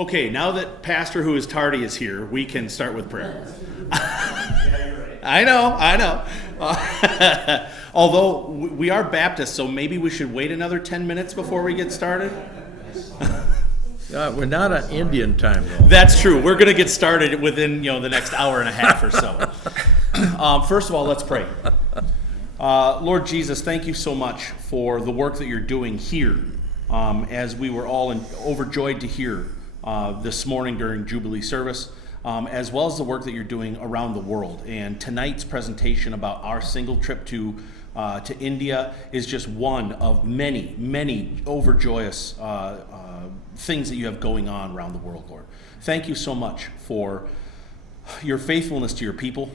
Okay, now that Pastor who is tardy is here, we can start with prayer. Yeah, you're right. I know. Although we are Baptists, so maybe we should wait another 10 minutes before we get started. We're not on Indian time, though. That's true. We're going to get started within the next hour and a half or so. First of all, let's pray. Lord Jesus, thank you so much for the work that you're doing here, as we were all overjoyed to hear this morning during Jubilee service, as well as the work that you're doing around the world. And tonight's presentation about our single trip to India is just one of many, many overjoyous things that you have going on around the world, Lord. Thank you so much for your faithfulness to your people.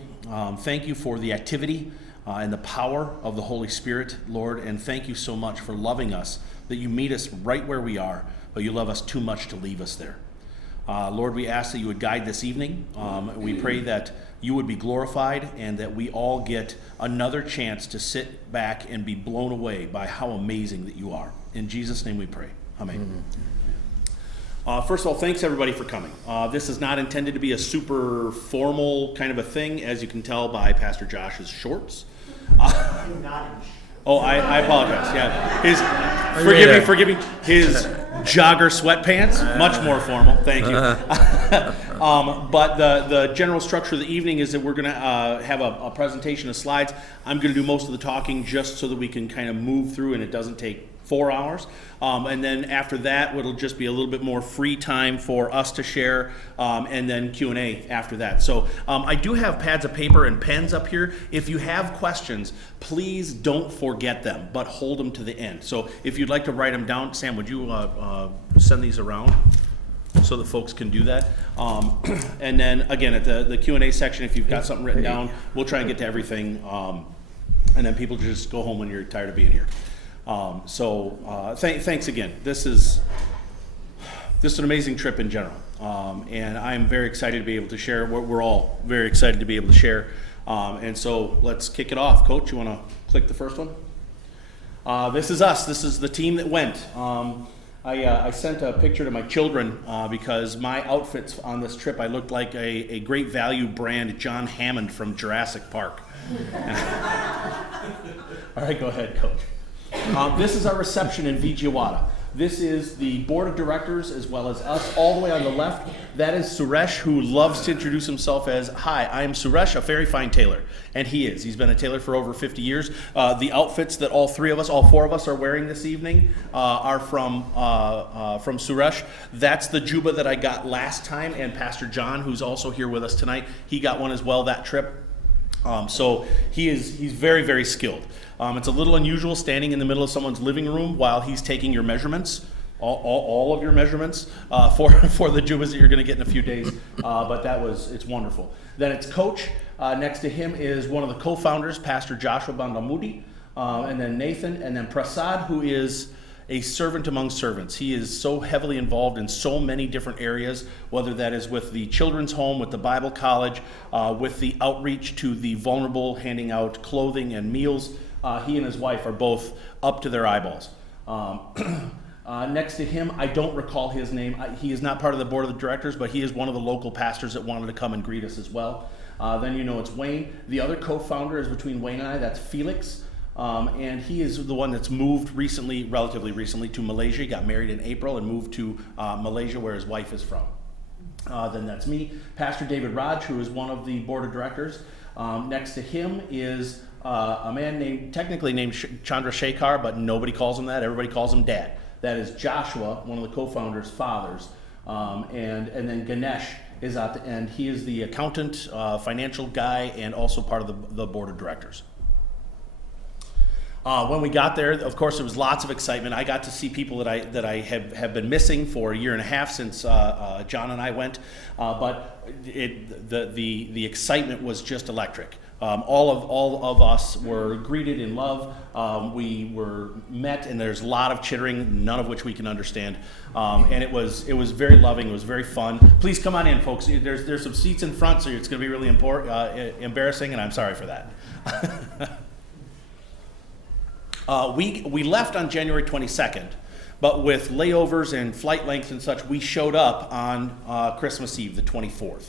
Thank you for the activity and the power of the Holy Spirit, Lord, and thank you so much for loving us, that you meet us right where we are, but you love us too much to leave us there. Lord, we ask that you would guide this evening. We pray that you would be glorified and that we all get another chance to sit back and be blown away by how amazing that you are. In Jesus' name we pray. Amen. First of all, thanks everybody for coming. This is not intended to be a super formal kind of a thing, as you can tell by Pastor Josh's shorts. Oh, I apologize. Yeah, forgive me. His jogger sweatpants, much more formal. Thank you. But the general structure of the evening is that we're going to have a presentation of slides. I'm going to do most of the talking just so that we can kind of move through and it doesn't take 4 hours. And then after that, it'll just be a little bit more free time for us to share, and then Q&A after that. So I do have pads of paper and pens up here. If you have questions, please don't forget them, but hold them to the end. So if you'd like to write them down, Sam, would you send these around so the folks can do that? And then again, at the Q&A section, if you've got something written down, we'll try and get to everything. And then people just go home when you're tired of being here. Thanks again. This is an amazing trip in general, and I'm very excited to be able to share. We're all very excited to be able to share, and so let's kick it off. Coach, you want to click the first one? This is us. This is the team that went. I sent a picture to my children because my outfits on this trip, I looked like a great value brand John Hammond from Jurassic Park. All right, go ahead, Coach. This is our reception in Vijayawada. This is the board of directors as well as us. All the way on the left, that is Suresh, who loves to introduce himself as, "Hi, I am Suresh, a very fine tailor." And he is. He's been a tailor for over 50 years. The outfits that all four of us are wearing this evening are from Suresh. That's the juba that I got last time, and Pastor John, who's also here with us tonight, he got one as well that trip. So he's very, very skilled. It's a little unusual standing in the middle of someone's living room while he's taking your measurements, all of your measurements for the jubas that you're going to get in a few days. But it's wonderful. Then it's Coach. Next to him is one of the co-founders, Pastor Joshua Bandamudi, and then Nathan, and then Prasad, who is a servant among servants. He is so heavily involved in so many different areas, whether that is with the children's home, with the Bible college, with the outreach to the vulnerable, handing out clothing and meals. He and his wife are both up to their eyeballs. Next to him, I don't recall his name. He is not part of the board of the directors, but he is one of the local pastors that wanted to come and greet us as well. Then it's Wayne. The other co-founder is between Wayne and I. That's Felix. And he is the one that's moved relatively recently, to Malaysia. He got married in April and moved to Malaysia, where his wife is from. Then that's me, Pastor David Raj, who is one of the board of directors. Next to him is a man technically named Chandra Shekhar, but nobody calls him that. Everybody calls him Dad. That is Joshua, one of the co-founders' fathers. And then Ganesh is at the end. He is the accountant, financial guy, and also part of the board of directors. When we got there, of course, there was lots of excitement. I got to see people that I have been missing for a year and a half since John and I went, but the excitement was just electric. All of us were greeted in love. We were met, and there's a lot of chittering, none of which we can understand. And it was very loving. It was very fun. Please come on in, folks. There's some seats in front, so it's going to be really embarrassing, and I'm sorry for that. We left on January 22nd, But with layovers and flight lengths and such, we showed up on Christmas Eve, the 24th.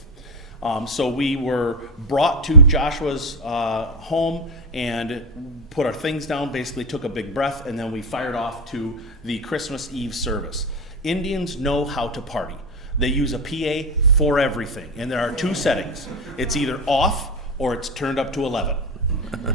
So we were brought to Joshua's home and put our things down, basically took a big breath, and then we fired off to the Christmas Eve service. Indians know how to party. They use a PA for everything, and there are two settings. It's either off or it's turned up to 11.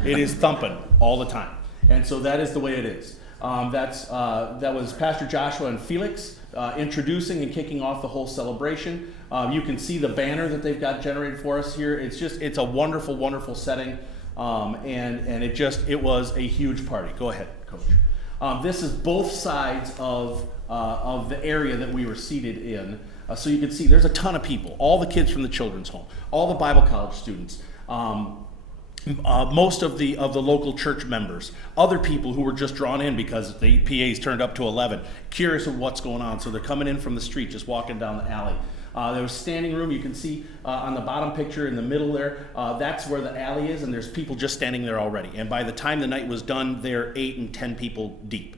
It is thumping all the time, and so that is the way it is. That was Pastor Joshua and Felix introducing and kicking off the whole celebration. You can see the banner that they've got generated for us here. It's a wonderful, wonderful setting, and it was a huge party. Go ahead, Coach. This is both sides of the area that we were seated in. So you can see there's a ton of people, all the kids from the children's home, all the Bible college students, most of the local church members, other people who were just drawn in because the PA's turned up to 11, curious of what's going on. So they're coming in from the street, just walking down the alley. There was standing room. You can see on the bottom picture in the middle there, that's where the alley is, and there's people just standing there already. And by the time the night was done, they're 8 and 10 people deep.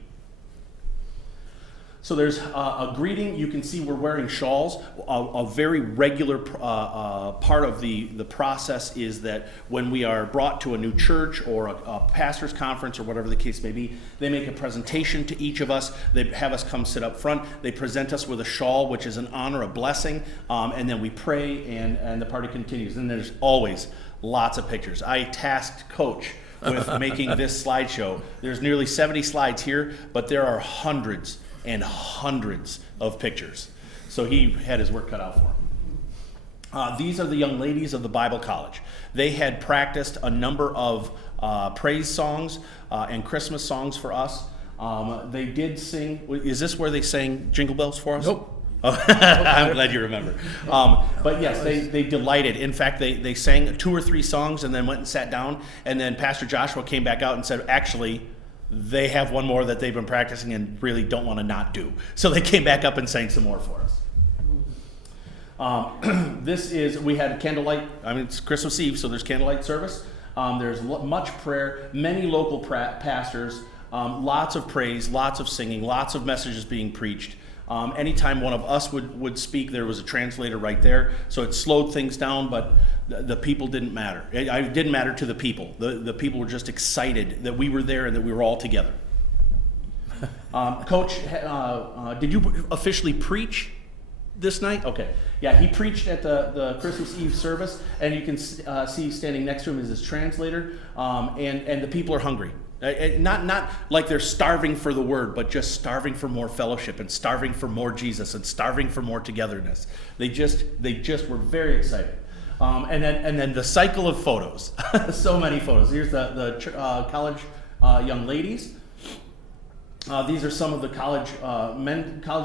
So there's a greeting. You can see we're wearing shawls. A very regular part of the process is that when we are brought to a new church or a pastor's conference or whatever the case may be, they make a presentation to each of us. They have us come sit up front. They present us with a shawl, which is an honor, a blessing, and then we pray, and the party continues. And there's always lots of pictures. I tasked Coach with making this slideshow. There's nearly 70 slides here, but there are hundreds and hundreds of pictures. So he had his work cut out for him. These are the young ladies of the Bible College. They had practiced a number of praise songs and Christmas songs for us. They did sing. Is this where they sang Jingle Bells for us? Nope. Oh, I'm glad you remember. But yes, they delighted. In fact, they sang 2 or 3 songs and then went and sat down. And then Pastor Joshua came back out and said, actually, they have one more that they've been practicing and really don't want to not do. So they came back up and sang some more for us. We had candlelight. It's Christmas Eve, so there's candlelight service. There's much prayer, many local pastors, lots of praise, lots of singing, lots of messages being preached. Anytime one of us would speak, there was a translator right there. So it slowed things down, but the people didn't matter. It didn't matter to the people. The people were just excited that we were there and that we were all together. Coach, did you officially preach this night? Okay. Yeah, he preached at the Christmas Eve service, and you can see standing next to him is his translator, and the people are hungry. Not like they're starving for the word, but just starving for more fellowship and starving for more Jesus and starving for more togetherness. They just were very excited. And then the cycle of photos, so many photos. Here's the college young ladies. These are some of the college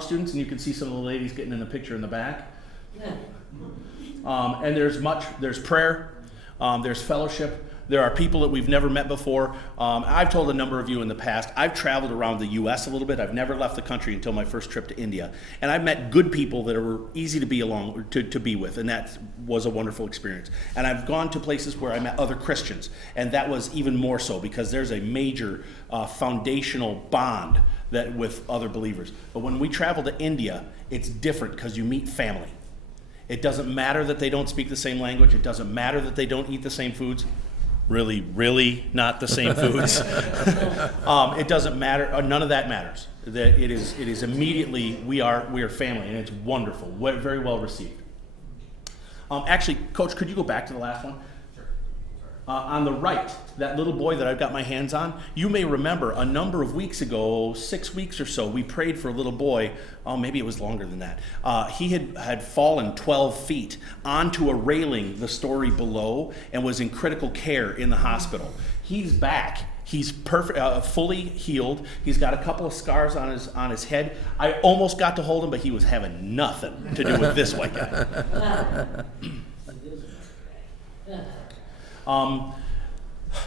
students, and you can see some of the ladies getting in the picture in the back. And there's prayer, there's fellowship. There are people that we've never met before. I've told a number of you in the past, I've traveled around the U.S. a little bit. I've never left the country until my first trip to India. And I've met good people that were easy to be to be with, and that was a wonderful experience. And I've gone to places where I met other Christians, and that was even more so because there's a major foundational bond that with other believers. But when we travel to India, it's different because you meet family. It doesn't matter that they don't speak the same language. It doesn't matter that they don't eat the same foods. Really not the same foods. It doesn't matter. None of that matters. That it is immediately we are family, and it's wonderful. Very well received. Actually, Coach, could you go back to the last one? Sure. On the right, that little boy that I've got my hands on, you may remember a number of weeks ago, 6 weeks or so, we prayed for a little boy. Oh, maybe it was longer than that. He had fallen 12 feet onto a railing, the story below, and was in critical care in the hospital. He's back. He's perfect, fully healed. He's got a couple of scars on his head. I almost got to hold him, but he was having nothing to do with this white guy.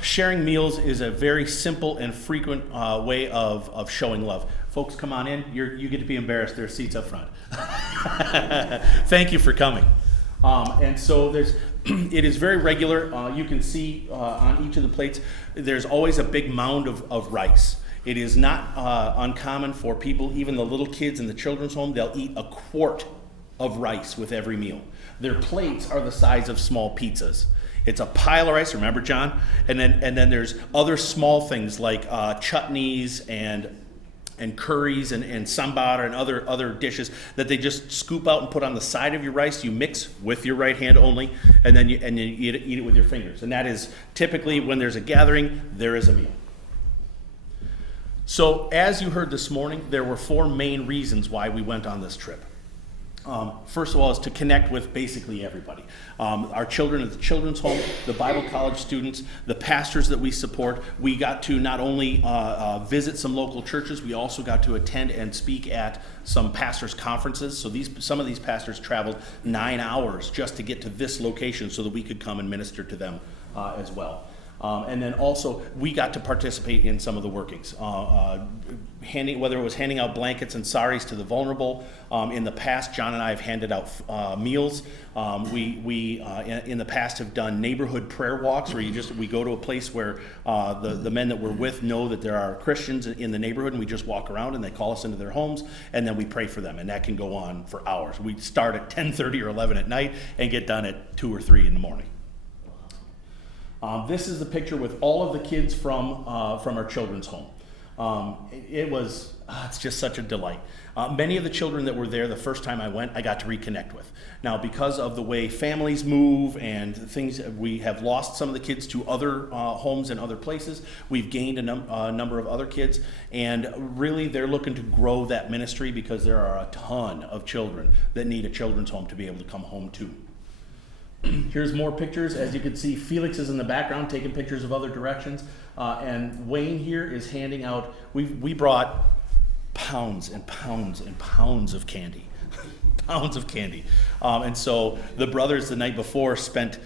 Sharing meals is a very simple and frequent way of showing love. Folks, come on in. You get to be embarrassed. There are seats up front. Thank you for coming. And so it is very regular. You can see on each of the plates, there's always a big mound of rice. It is not uncommon for people, even the little kids in the children's home, they'll eat a quart of rice with every meal. Their plates are the size of small pizzas. It's a pile of rice, remember, John? And then there's other small things like chutneys and curries and sambar and other dishes that they just scoop out and put on the side of your rice. You mix with your right hand only, and then you eat it with your fingers. And that is typically when there's a gathering, there is a meal. So as you heard this morning, there were 4 main reasons why we went on this trip. First of all, is to connect with basically everybody. Our children at the children's home, the Bible college students, the pastors that we support. We got to not only visit some local churches, we also got to attend and speak at some pastors' conferences. So some of these pastors traveled 9 hours just to get to this location so that we could come and minister to them as well. And then also, we got to participate in some of the workings, whether it was handing out blankets and saris to the vulnerable. In the past, John and I have handed out meals. We in the past have done neighborhood prayer walks, where we go to a place where the men that we're with know that there are Christians in the neighborhood, and we just walk around and they call us into their homes, and then we pray for them, and that can go on for hours. We start at 10:30 or 11 at night and get done at 2 or 3 in the morning. This is the picture with all of the kids from our children's home. It's just such a delight. Many of the children that were there the first time I went, I got to reconnect with. Now, because of the way families move and things, we have lost some of the kids to other homes and other places. We've gained a number of other kids, and really they're looking to grow that ministry because there are a ton of children that need a children's home to be able to come home to. Here's more pictures. As you can see, Felix is in the background taking pictures of other directions. And Wayne here is handing out, we brought pounds and pounds and pounds of candy. Pounds of candy. And so the brothers the night before spent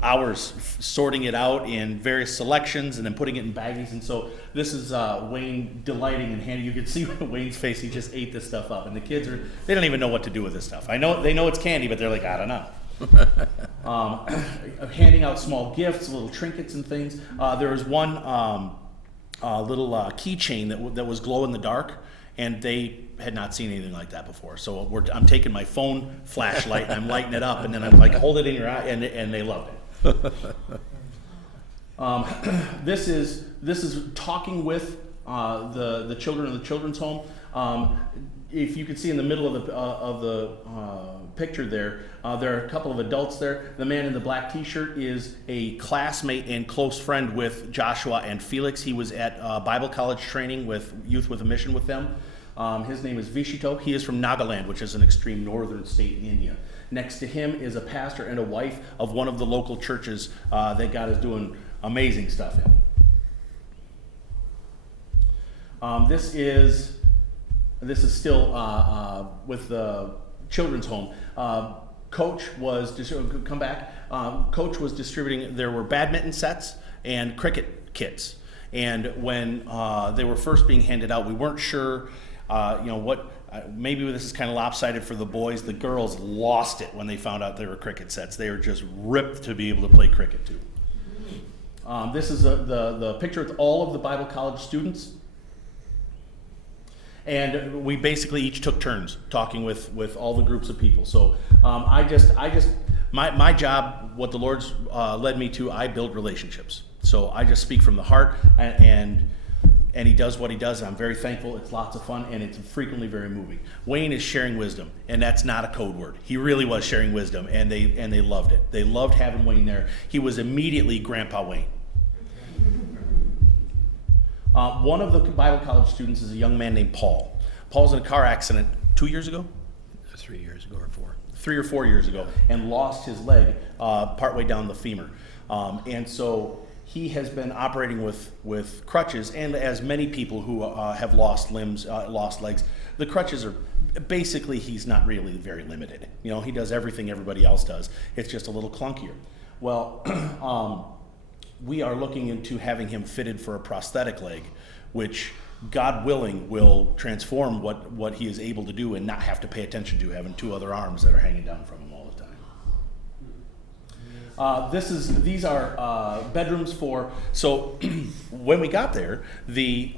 hours sorting it out in various selections and then putting it in baggies. And so this is Wayne delighting in handing. You can see Wayne's face. He just ate this stuff up. And the kids they don't even know what to do with this stuff. They know it's candy, but they're like, I don't know. Handing out small gifts, little trinkets and things. There was one little keychain that was glow in the dark, and they had not seen anything like that before. So I'm taking my phone flashlight and I'm lighting it up, and then I'm like, hold it in your eye, and they loved it. This is talking with the children of the children's home. If you can see in the middle of the picture there are a couple of adults there. The man in the black t-shirt is a classmate and close friend with Joshua and Felix. He was at Bible college training with Youth with a Mission with them. His name is Vishito. He is from Nagaland, which is an extreme northern state in India. Next to him is a pastor and a wife of one of the local churches that God is doing amazing stuff in. This is still with the children's home. Coach was distributing. There were badminton sets and cricket kits, and when they were first being handed out, we weren't sure. Maybe this is kind of lopsided for the boys. The girls lost it when they found out they were cricket sets. They were just ripped to be able to play cricket too. This is the picture with all of the Bible college students. And we basically each took turns talking with all the groups of people. So my job, what the Lord's led me to, I build relationships. So I just speak from the heart, and He does what He does. And I'm very thankful. It's lots of fun, and it's frequently very moving. Wayne is sharing wisdom, and that's not a code word. He really was sharing wisdom, and they loved it. They loved having Wayne there. He was immediately Grandpa Wayne. One of the Bible college students is a young man named Paul. Paul's in a car accident 2 years ago? 3 years ago or 4. 3 or 4 years ago, and lost his leg partway down the femur. And so he has been operating with crutches, and as many people who have lost limbs, lost legs, the crutches are basically, he's not really very limited. He does everything everybody else does. It's just a little clunkier. Well, we are looking into having him fitted for a prosthetic leg, which, God willing, will transform what he is able to do and not have to pay attention to having 2 other arms that are hanging down from him all the These are bedrooms for. So when we got there, the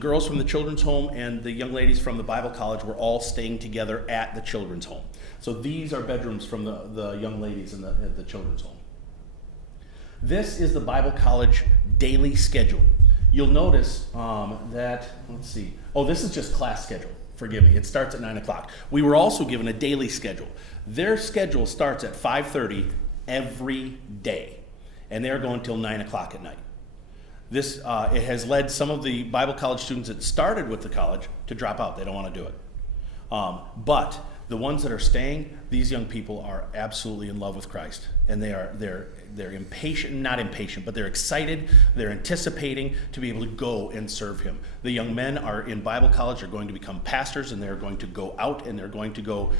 girls from the children's home and the young ladies from the Bible college were all staying together at the children's home. So these are bedrooms from the young ladies at the children's home. This is the Bible college daily schedule. You'll notice that, let's see. Oh, this is just class schedule. Forgive me. It starts at 9 o'clock. We were also given a daily schedule. Their schedule starts at 5:30 every day, and they're going till 9 o'clock at night. This it has led some of the Bible college students that started with the college to drop out. They don't want to do it. But the ones that are staying, these young people are absolutely in love with Christ, and they're impatient, not impatient, but they're excited. They're anticipating to be able to go and serve Him. The young men are in Bible college. They're going to become pastors, and they're going to go out and they're going to go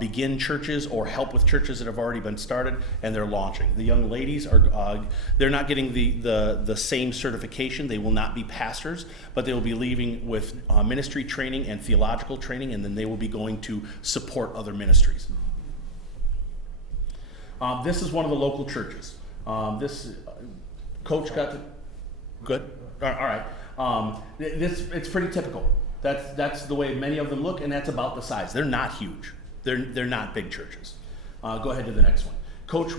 begin churches or help with churches that have already been started, and they're launching. The young ladies are they're not getting the same certification. They will not be pastors, but they will be leaving with ministry training and theological training, and then they will be going to support other ministries. This is one of the local churches. Coach got to, good? All right. It's pretty typical. That's the way many of them look, and that's about the size. They're not huge. They're not big churches. Go ahead to the next one. Coach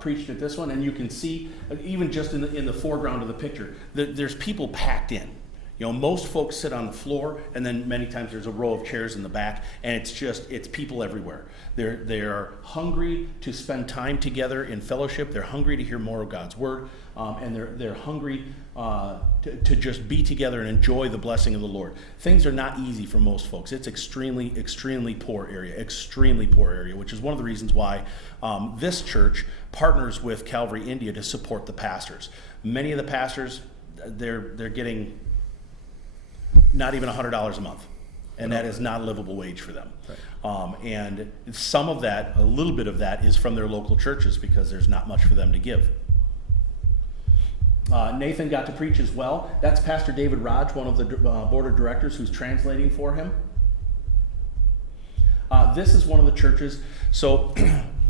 preached at this one, and you can see, even just in the foreground of the picture, there's people packed in. You know, most folks sit on the floor, and then many times there's a row of chairs in the back, and it's people everywhere. They're hungry to spend time together in fellowship. They're hungry to hear more of God's word, and they're hungry to just be together and enjoy the blessing of the Lord. Things are not easy for most folks. It's extremely poor area, which is one of the reasons why this church partners with Calvary India to support the pastors. Many of the pastors, they're getting not even $100 a month, and that is not a livable wage for them. Right. And some of that, a little bit of that, is from their local churches because there's not much for them to give. Nathan got to preach as well. That's Pastor David Raj, one of the board of directors who's translating for him. This is one of the churches. So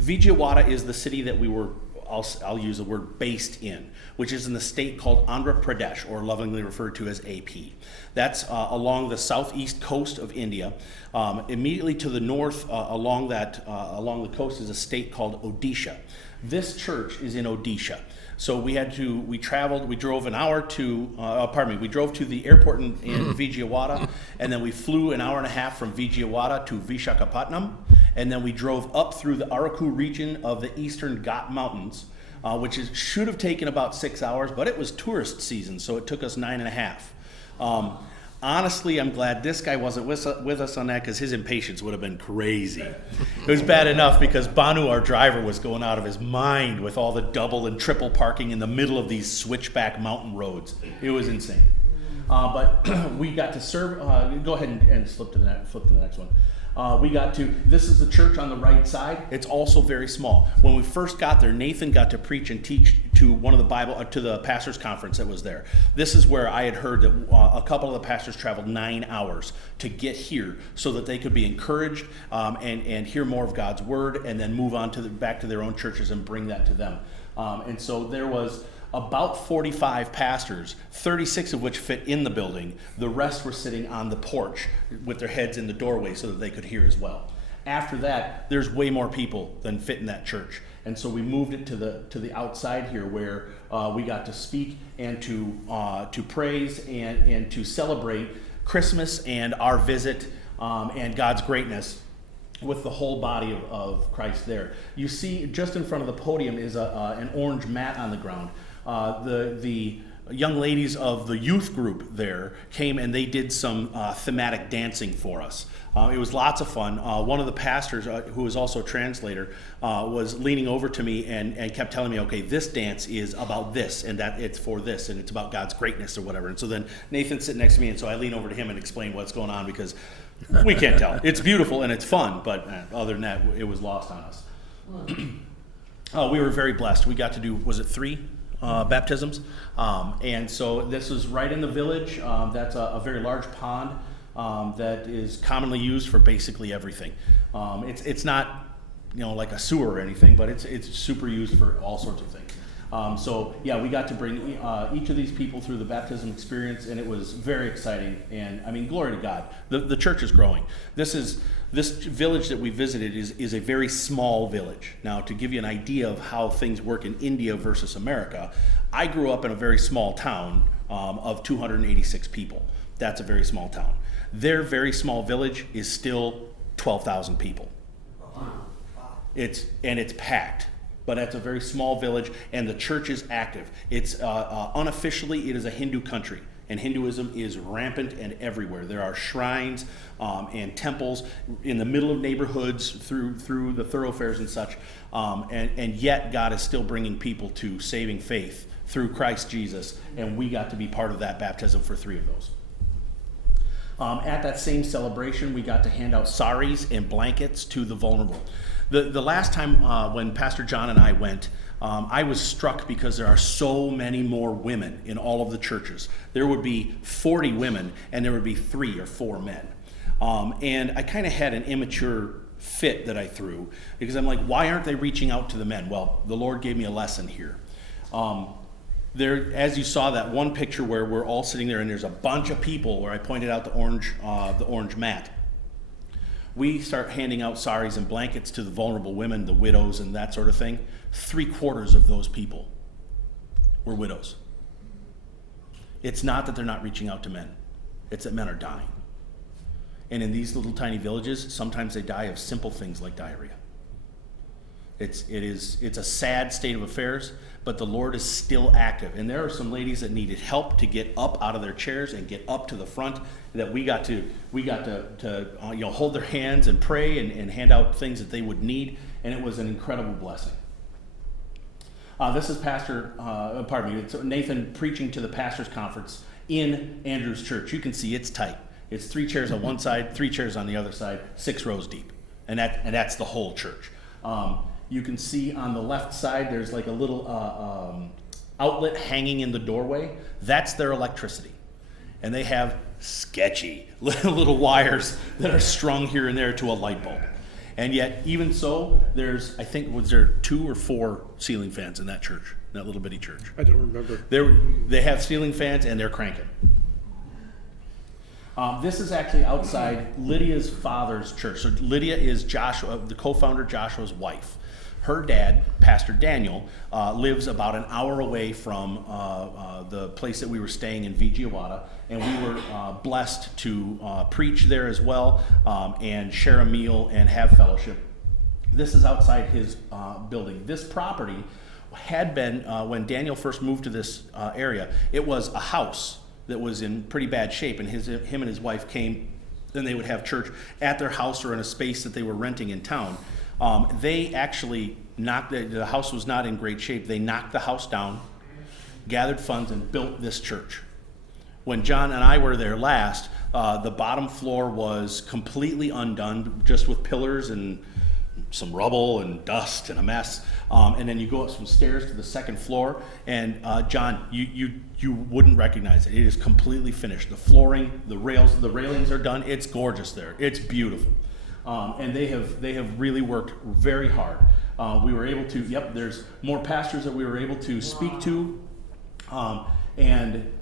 Vijayawada is the city that we were, I'll use the word based in, which is in the state called Andhra Pradesh, or lovingly referred to as AP. That's along the southeast coast of India. Immediately to the north along the coast is a state called Odisha. This church is in Odisha. So we drove an hour to, we drove to the airport in Vijayawada, and then we flew an hour and a half from Vijayawada to Vishakhapatnam, and then we drove up through the Araku region of the Eastern Ghat Mountains, which should have taken about 6 hours, but it was tourist season, so it took us 9.5. Honestly, I'm glad this guy wasn't with us on that, because his impatience would have been crazy. It was bad enough because Banu, our driver, was going out of his mind with all the double and triple parking in the middle of these switchback mountain roads. It was insane. But we got to serve. Go ahead and flip to the next one. This is the church on the right side. It's also very small. When we first got there, Nathan got to preach and teach to to the pastors' conference that was there. This is where I had heard that a couple of the pastors traveled 9 hours to get here so that they could be encouraged and hear more of God's word, and then move on back to their own churches and bring that to them. And so there was about 45 pastors, 36 of which fit in the building. The rest were sitting on the porch with their heads in the doorway so that they could hear as well. After that, there's way more people than fit in that church. And so we moved it to the outside here, where we got to speak and to praise and to celebrate Christmas and our visit and God's greatness with the whole body of Christ there. You see, just in front of the podium is an orange mat on the ground. The young ladies of the youth group there came and they did some thematic dancing for us. It was lots of fun. One of the pastors, who was also a translator, was leaning over to me and kept telling me, okay, this dance is about this, and that it's for this, and it's about God's greatness or whatever. And so then Nathan's sitting next to me, and so I lean over to him and explain what's going on, because we can't tell. It's beautiful and it's fun, but other than that, it was lost on us. We were very blessed. We got to do, was it 3 baptisms? And so this was right in the village. That's a very large pond that is commonly used for basically everything. It's not like a sewer or anything, but it's super used for all sorts of things. So yeah, we got to bring each of these people through the baptism experience, and it was very exciting. And I mean, glory to God. The church is growing. This village that we visited is a very small village. Now, to give you an idea of how things work in India versus America, I grew up in a very small town of 286 people. That's a very small town. Their very small village is still 12,000 people. It's packed. But it's a very small village, and the church is active. It's unofficially, it is a Hindu country, and Hinduism is rampant and everywhere. There are shrines and temples in the middle of neighborhoods through the thoroughfares and such, and yet God is still bringing people to saving faith through Christ Jesus, and we got to be part of that baptism for 3 of those. At that same celebration, we got to hand out saris and blankets to the vulnerable. The last time when Pastor John and I went, I was struck because there are so many more women in all of the churches. There would be 40 women, and there would be 3 or 4 men. And I kind of had an immature fit that I threw, because I'm like, why aren't they reaching out to the men? Well, the Lord gave me a lesson here. There, as you saw that one picture where we're all sitting there and there's a bunch of people where I pointed out the orange mat. We start handing out saris and blankets to the vulnerable women, the widows and that sort of thing. 3/4 of those people were widows. It's not that they're not reaching out to men. It's that men are dying. And in these little tiny villages, sometimes they die of simple things like diarrhea. It's a sad state of affairs, but the Lord is still active. And there are some ladies that needed help to get up out of their chairs and get up to the front, that we got to hold their hands and pray and hand out things that they would need, and it was an incredible blessing. This is it's Nathan preaching to the pastors' conference in Andrew's church. You can see it's tight. It's 3 chairs on one side, 3 chairs on the other side, 6 rows deep, and that's the whole church. You can see on the left side there's like a little outlet hanging in the doorway. That's their electricity. And they have sketchy little wires that are strung here and there to a light bulb. And yet, even so, was there 2 or 4 ceiling fans in that church, that little bitty church? I don't remember. They have ceiling fans and they're cranking. This is actually outside Lydia's father's church. So Lydia is Joshua, the co-founder Joshua's wife. Her dad, Pastor Daniel, lives about an hour away from the place that we were staying in Vijayawada, and we were blessed to preach there as well, and share a meal and have fellowship. This is outside his building. This property had been, when Daniel first moved to this area, it was a house that was in pretty bad shape, and him and his wife came, and they would have church at their house or in a space that they were renting in town. They actually the house was not in great shape. They knocked the house down, gathered funds, and built this church. When John and I were there last, the bottom floor was completely undone, just with pillars and some rubble and dust and a mess. And then you go up some stairs to the second floor, and John, you wouldn't recognize it. It is completely finished. The flooring, the railings are done. It's gorgeous there. It's beautiful. And they have really worked very hard. We were able to, there's more pastors that we were able to speak to, and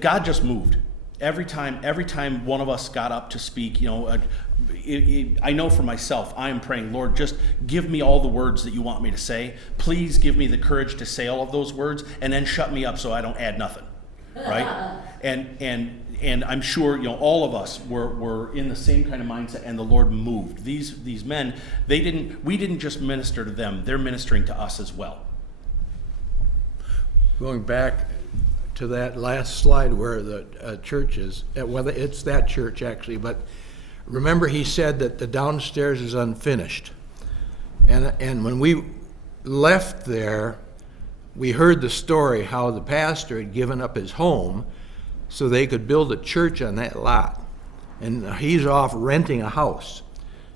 God just moved. Every time one of us got up to speak, I know for myself, I am praying, Lord, just give me all the words that you want me to say. Please give me the courage to say all of those words, and then shut me up so I don't add nothing, right? And I'm sure all of us were in the same kind of mindset, and the Lord moved. These men, we didn't just minister to them; they're ministering to us as well. Going back to that last slide where the church is, whether it's that church actually, but remember he said that the downstairs is unfinished, and when we left there, we heard the story how the pastor had given up his home so they could build a church on that lot. And he's off renting a house.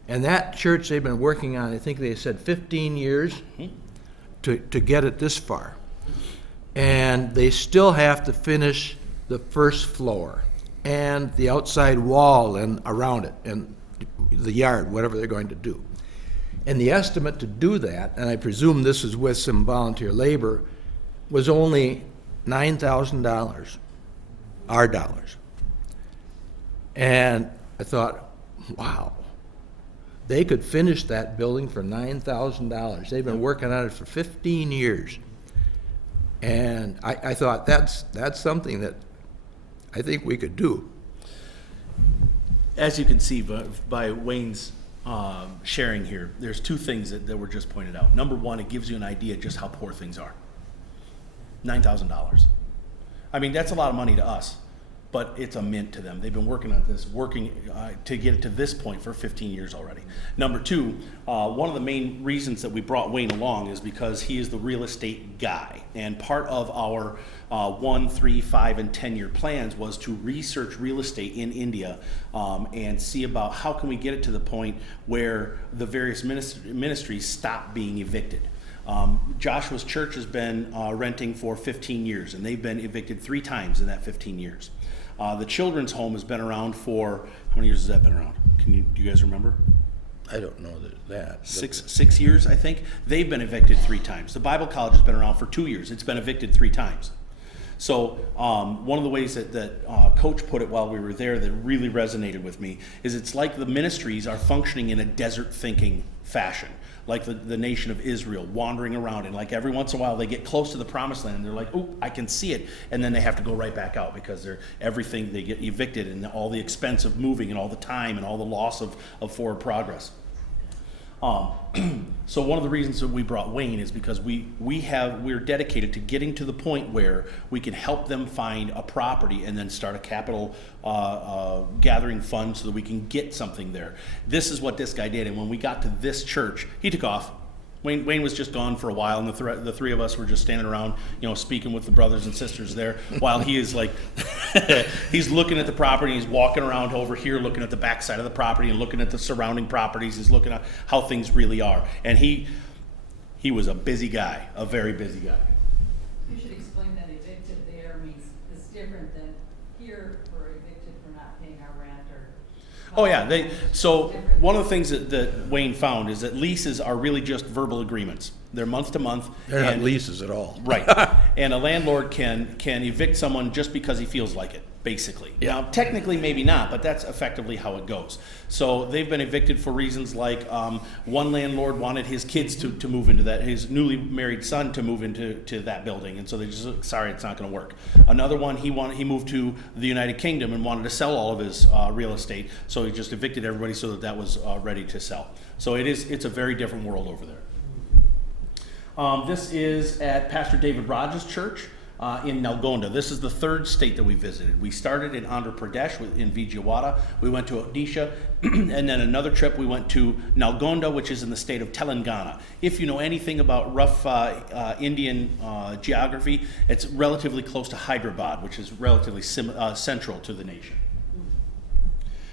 And that church they've been working on, I think they said 15 years to get it this far. And they still have to finish the first floor and the outside wall and around it and the yard, whatever they're going to do. And the estimate to do that, and I presume this is with some volunteer labor, was only $9,000, our dollars. And I thought, wow, they could finish that building for $9,000. They've been working on it for 15 years. And I thought that's something that I think we could do. As you can see by Wayne's sharing here, there's two things that were just pointed out. Number one, it gives you an idea just how poor things are. $9,000. I mean, that's a lot of money to us, but it's a mint to them. They've been working on this, to get it to this point for 15 years already. Number two, one of the main reasons that we brought Wayne along is because he is the real estate guy. And part of our 1, 3, 5, and 10-year plans was to research real estate in India and see about how can we get it to the point where the various ministries stop being evicted. Joshua's church has been renting for 15 years, and they've been evicted 3 times in that 15 years. The children's home has been around for, how many years has that been around? Do you guys remember? I don't know that. 6 years, I think. They've been evicted 3 times. The Bible College has been around for 2 years. It's been evicted 3 times. So one of the ways that Coach put it while we were there that really resonated with me is it's like the ministries are functioning in a desert thinking fashion, like the nation of Israel wandering around, and like every once in a while they get close to the promised land and they're like, oh, I can see it, and then they have to go right back out because they get evicted, and all the expense of moving and all the time and all the loss of forward progress. So one of the reasons that we brought Wayne is because we're dedicated to getting to the point where we can help them find a property and then start a capital gathering fund so that we can get something there. This is what this guy did, and when we got to this church, he took off. Wayne was just gone for a while, and the 3 of us were just standing around, speaking with the brothers and sisters there, while he is like, he's looking at the property, he's walking around over here, looking at the backside of the property and looking at the surrounding properties, he's looking at how things really are. And he was a busy guy, a very busy guy. You should explain that evicted there means it's different than here, we're evicted for not paying our rent or. Oh yeah, so one of the things that Wayne found is that leases are really just verbal agreements. They're month to month. They're not leases at all. Right. And a landlord can evict someone just because he feels like it, basically. Yeah. Now, technically maybe not, but that's effectively how it goes. So they've been evicted for reasons like one landlord wanted his kids to move into that, his newly married son to move into that building, and so they just, sorry, it's not going to work. Another one, he moved to the United Kingdom and wanted to sell all of his real estate, so he just evicted everybody so that was ready to sell. So it's a very different world over there. This is at Pastor David Raj's church in Nalgonda. This is the 3rd state that we visited. We started in Andhra Pradesh in Vijayawada. We went to Odisha, and then another trip we went to Nalgonda, which is in the state of Telangana. If you know anything about rough Indian geography, it's relatively close to Hyderabad, which is relatively central to the nation.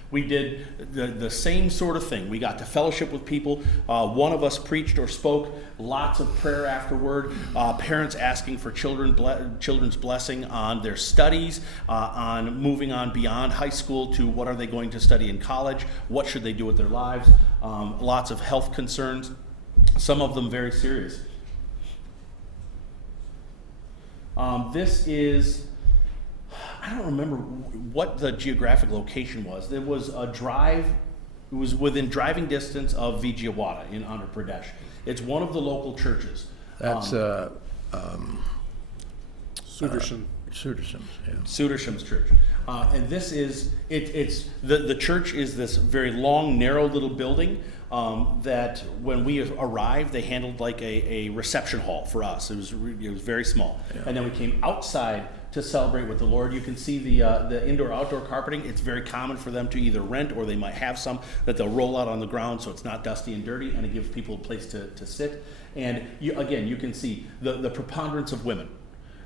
We did the same sort of thing. We got to fellowship with people. One of us preached or spoke. Lots of prayer afterward. Parents asking for children's blessing on their studies, on moving on beyond high school to what are they going to study in college, what should they do with their lives. Lots of health concerns, some of them very serious. This is... I don't remember what the geographic location was. There was a drive, it was within driving distance of Vijayawada in Andhra Pradesh. It's one of the local churches. That's Sudarshan. Sudarshan's, yeah. Sudarshan's church. And this is, it's the church is this very long, narrow little building that when we arrived, they handled like a reception hall for us. It was very small. Yeah. And then we came outside to celebrate with the Lord. You can see the indoor-outdoor carpeting. It's very common for them to either rent or they might have some that they'll roll out on the ground so it's not dusty and dirty, and it gives people a place to sit. And you can see the preponderance of women.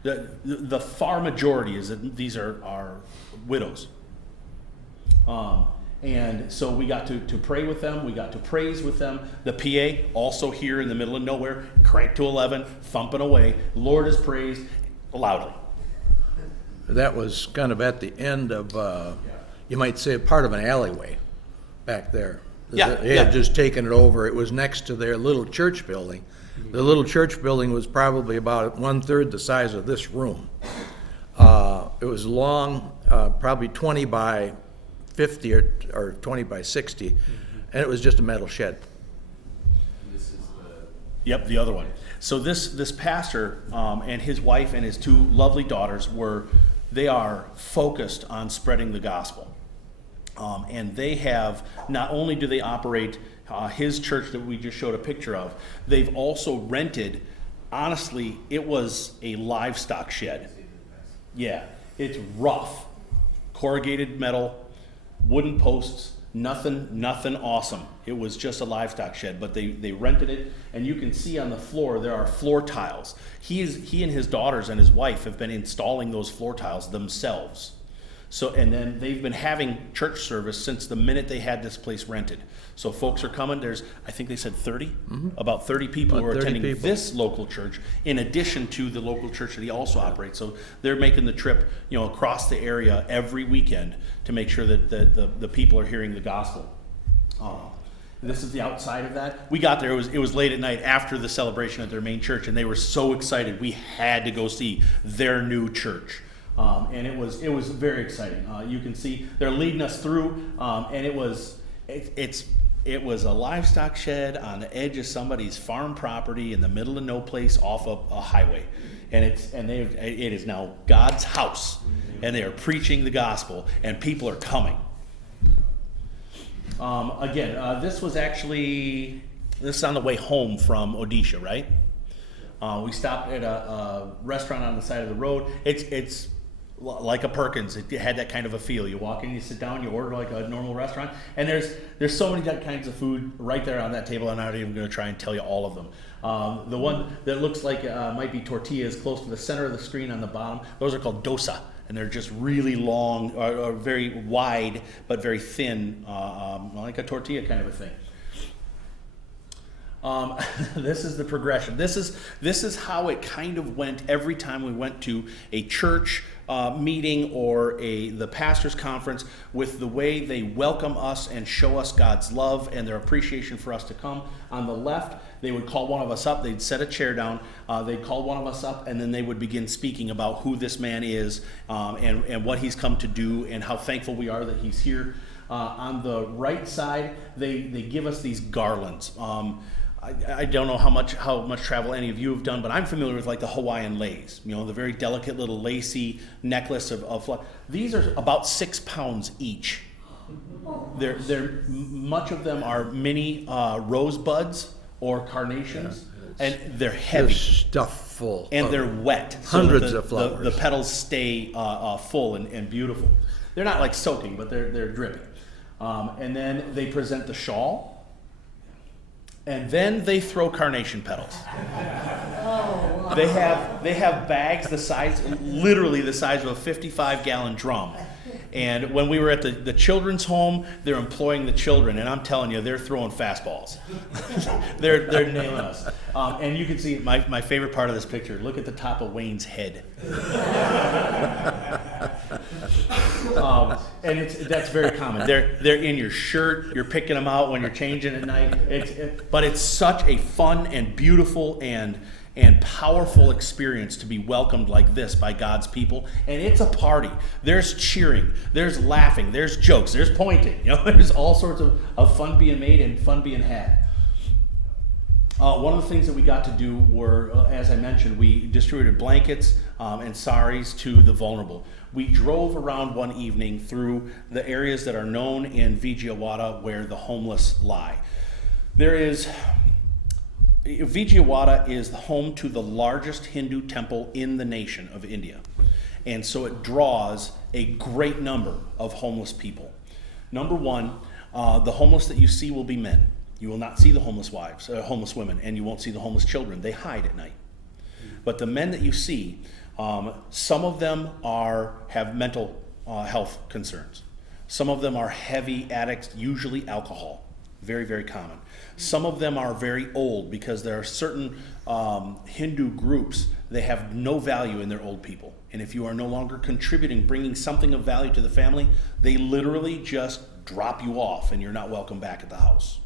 The far majority is that these are widows. And so we got to pray with them. We got to praise with them. The PA, also here in the middle of nowhere, cranked to 11, thumping away. Lord is praised loudly. That was kind of at the end of, you might say, part of an alleyway back there. Yeah, They yeah. had just taken it over. It was next to their little church building. The little church building was probably about 1/3 the size of this room. It was long, probably 20 by 50 or 20 by 60, and it was just a metal shed. Yep, the other one. So this pastor and his wife and his two lovely daughters they are focused on spreading the gospel. And they have, not only do they operate his church that we just showed a picture of, they've also rented, honestly, it was a livestock shed. Yeah, it's rough. Corrugated metal, wooden posts, nothing awesome. It was just a livestock shed, but they rented it, and you can see on the floor there are floor tiles. He and his daughters and his wife have been installing those floor tiles themselves. So, and then they've been having church service since the minute they had this place rented. So folks are coming. There's, I think they said 30, about 30 people About who are 30 attending people. this local church, in addition to the local church that he also operates. So they're making the trip, across the area every weekend to make sure that the people are hearing the gospel. This is the outside of that. We got there. It was late at night after the celebration at their main church, and they were so excited. We had to go see their new church. And it was very exciting. You can see they're leading us through, and it was a livestock shed on the edge of somebody's farm property in the middle of no place off of a highway, and it is now God's house, and they are preaching the gospel, and people are coming. This is on the way home from Odisha, right? We stopped at a restaurant on the side of the road. It's like a Perkins. It had that kind of a feel. You walk in, you sit down, you order like a normal restaurant, and there's so many different kinds of food right there on that table. I'm not even going to try and tell you all of them. The one that looks like might be tortillas close to the center of the screen on the bottom, those are called dosa, and they're just really long, or very wide, but very thin, like a tortilla kind of a thing. This is the progression. This is how it kind of went every time we went to a church meeting or the pastor's conference, with the way they welcome us and show us God's love and their appreciation for us to come. On the left, they would call one of us up. They'd set a chair down. They'd call one of us up, and then they would begin speaking about who this man is and what he's come to do and how thankful we are that he's here. On the right side, they give us these garlands. I don't know how much travel any of you have done, but I'm familiar with like the Hawaiian leis, the very delicate little lacy necklace of these are about 6 pounds each. They're much of them are mini rosebuds or carnations, and they're heavy. They're stuffed full. And they're wet. So Hundreds that of flowers. The petals stay full and beautiful. They're not like soaking, but they're dripping. And then they present the shawl. And then they throw carnation petals. Oh. They have bags literally the size of a 55-gallon drum. And when we were at the children's home, they're employing the children, and I'm telling you, they're throwing fastballs. they're nailing us. And you can see my favorite part of this picture. Look at the top of Wayne's head. And that's very common. They're in your shirt. You're picking them out when you're changing at night. But it's such a fun and beautiful and powerful experience to be welcomed like this by God's people. And it's a party. There's cheering, there's laughing, there's jokes, there's pointing. There's all sorts of fun being made and fun being had. One of the things that we got to do were, as I mentioned, we distributed blankets and saris to the vulnerable. We drove around one evening through the areas that are known in Vijayawada where the homeless lie. Vijayawada is the home to the largest Hindu temple in the nation of India. And so it draws a great number of homeless people. Number one, the homeless that you see will be men. You will not see the homeless women, and you won't see the homeless children. They hide at night. But the men that you see, some of them have mental health concerns. Some of them are heavy addicts, usually alcohol. Very, very common. Some of them are very old because there are certain Hindu groups, they have no value in their old people. And if you are no longer contributing, bringing something of value to the family, they literally just drop you off, and you're not welcome back at the house.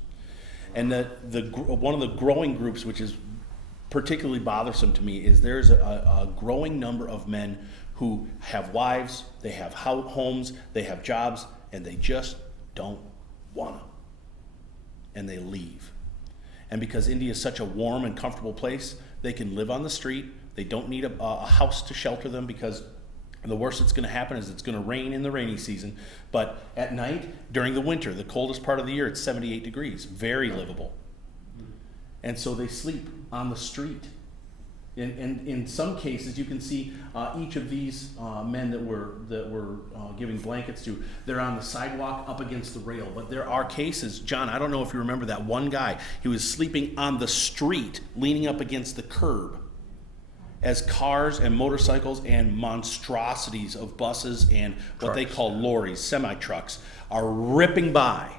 And one of the growing groups, which is particularly bothersome to me, is there's a growing number of men who have wives, they have homes, they have jobs, and they just don't want to. And they leave. And because India is such a warm and comfortable place, they can live on the street. They don't need a house to shelter them, because the worst that's going to happen is it's going to rain in the rainy season. But at night, during the winter, the coldest part of the year, it's 78 degrees, very livable. And so they sleep on the street. In some cases, you can see each of these men that we're giving blankets to, they're on the sidewalk up against the rail. But there are cases, John, I don't know if you remember that one guy, he was sleeping on the street, leaning up against the curb, as cars and motorcycles and monstrosities of buses and what they call lorries, semi-trucks, are ripping by.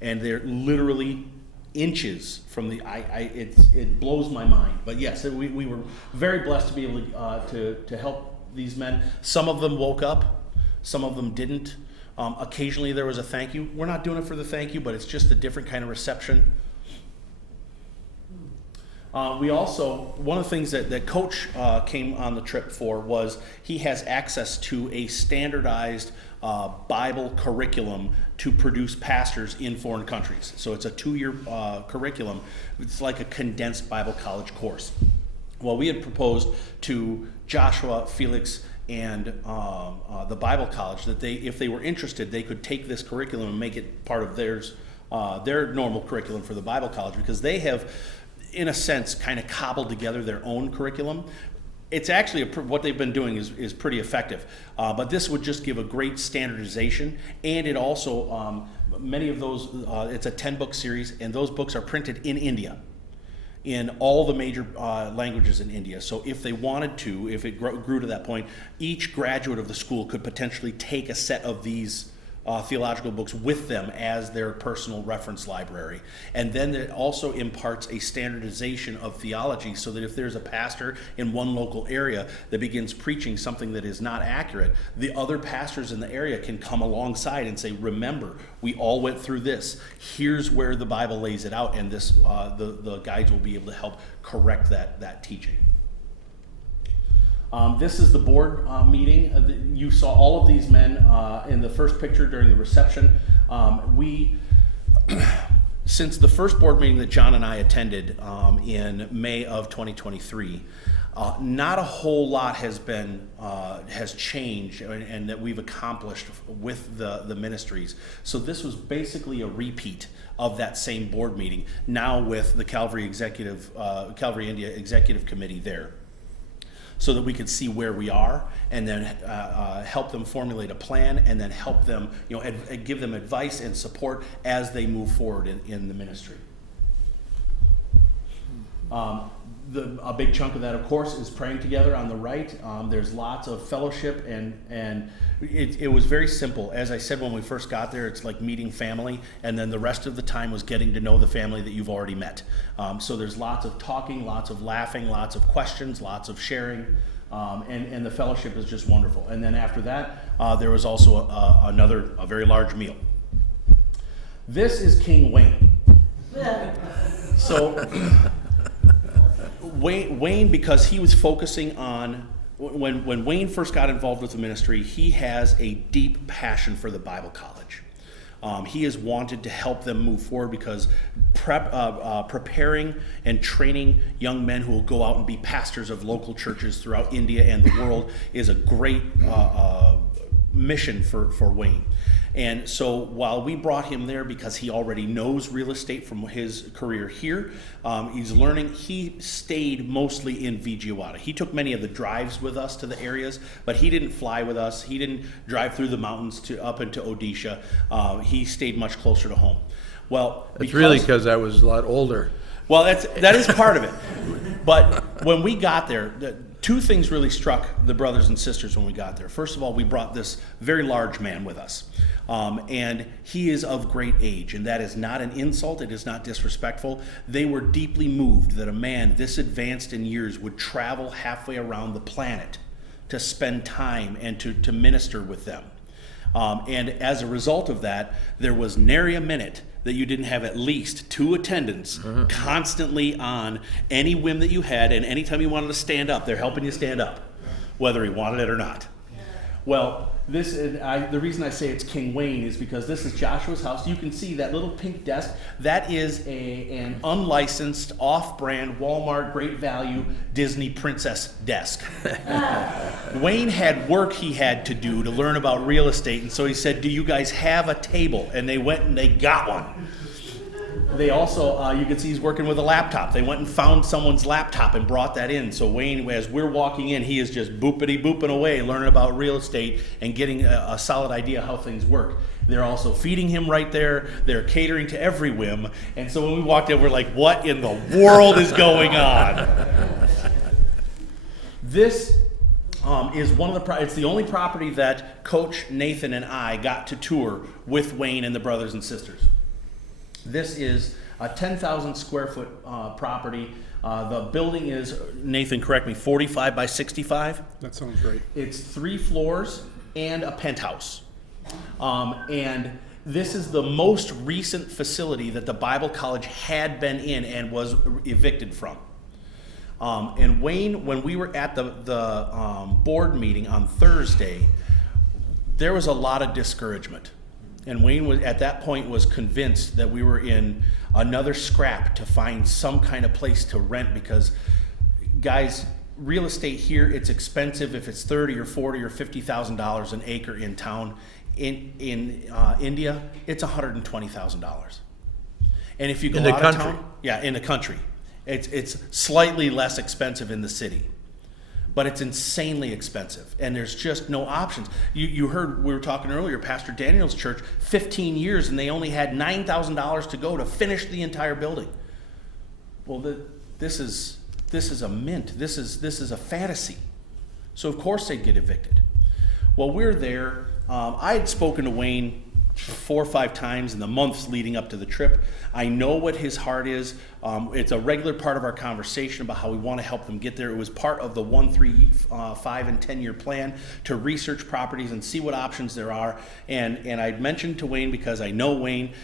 And they're literally inches from the, it blows my mind. But yes, we were very blessed to be able to help these men. Some of them woke up, some of them didn't. Occasionally there was a thank you. We're not doing it for the thank you, but it's just a different kind of reception. We also, one of the things that Coach came on the trip for was he has access to a standardized Bible curriculum to produce pastors in foreign countries. So it's a 2-year curriculum. It's like a condensed Bible college course. Well, we had proposed to Joshua, Felix, and the Bible college that if they were interested, they could take this curriculum and make it part of their normal curriculum for the Bible college, because they have, in a sense, kind of cobbled together their own curriculum. It's actually, what they've been doing is pretty effective. But this would just give a great standardization. And it also, many of those, it's a 10-book series, and those books are printed in India, in all the major languages in India. So if they wanted to, if it grew to that point, each graduate of the school could potentially take a set of these theological books with them as their personal reference library. And then it also imparts a standardization of theology, so that if there's a pastor in one local area that begins preaching something that is not accurate, the other pastors in the area can come alongside and say, remember, we all went through this. Here's where the Bible lays it out, and this the guides will be able to help correct that teaching. This is the board meeting. You saw all of these men in the first picture during the reception. Since the first board meeting that John and I attended in May of 2023, not a whole lot has changed and that we've accomplished with the ministries. So this was basically a repeat of that same board meeting, now with the Calvary India Executive Committee there, so that we could see where we are, and then help them formulate a plan, and then help them, give them advice and support as they move forward in the ministry. A big chunk of that, of course, is praying together on the right. There's lots of fellowship, and it was very simple. As I said when we first got there, it's like meeting family, and then the rest of the time was getting to know the family that you've already met. So there's lots of talking, lots of laughing, lots of questions, lots of sharing, and the fellowship is just wonderful. And then after that, there was also a very large meal. This is King Wayne. So Wayne, because he was focusing on, when Wayne first got involved with the ministry, he has a deep passion for the Bible college. He has wanted to help them move forward, because preparing and training young men who will go out and be pastors of local churches throughout India and the world is a great mission for Wayne. And so while we brought him there because he already knows real estate from his career here, he's learning. He stayed mostly in Vijayawada. He took many of the drives with us to the areas, but he didn't fly with us. He didn't drive through the mountains up into Odisha. He stayed much closer to home. Well, it's really because I was a lot older. Well, that is part of it. But when we got there, two things really struck the brothers and sisters when we got there. First of all, we brought this very large man with us. And he is of great age, and that is not an insult. It is not disrespectful. They were deeply moved that a man this advanced in years would travel halfway around the planet to spend time and to minister with them. And as a result of that, there was nary a minute that you didn't have at least 2 attendants constantly on any whim that you had, and anytime you wanted to stand up, they're helping you stand up, whether he wanted it or not. Well, the reason I say it's King Wayne is because this is Joshua's house. You can see that little pink desk. That is an unlicensed, off-brand, Walmart, Great Value, Disney princess desk. Wayne had work he had to do to learn about real estate, and so he said, do you guys have a table? And they went and they got one. They also, you can see he's working with a laptop. They went and found someone's laptop and brought that in. So Wayne, as we're walking in, he is just booping away, learning about real estate and getting a solid idea how things work. They're also feeding him right there. They're catering to every whim. And so when we walked in, we're like, what in the world is going on? This is one of the, it's the only property that Coach Nathan and I got to tour with Wayne and the brothers and sisters. This is a 10,000 square foot property. The building is, Nathan, correct me, 45 by 65? That sounds right. It's 3 floors and a penthouse. And this is the most recent facility that the Bible College had been in and was evicted from. And Wayne, when we were at the board meeting on Thursday, there was a lot of discouragement. And Wayne was, at that point, was convinced that we were in another scrap to find some kind of place to rent because, guys, real estate here, it's expensive if it's $30,000 or $40,000 or $50,000 an acre in town. In India, it's $120,000. And if you go out of town, yeah, in the country, it's slightly less expensive in the city. But it's insanely expensive, and there's just no options. You heard, we were talking earlier, Pastor Daniel's church, 15 years, and they only had $9,000 to go to finish the entire building. Well, this is a mint. This is a fantasy. So of course they'd get evicted. Well, we're there. I had spoken to Wayne 4 or 5 times in the months leading up to the trip. I know what his heart is. It's a regular part of our conversation about how we want to help them get there. It was part of the 1, 3, 5, and 10-year plan to research properties and see what options there are. And I mentioned to Wayne, because I know Wayne,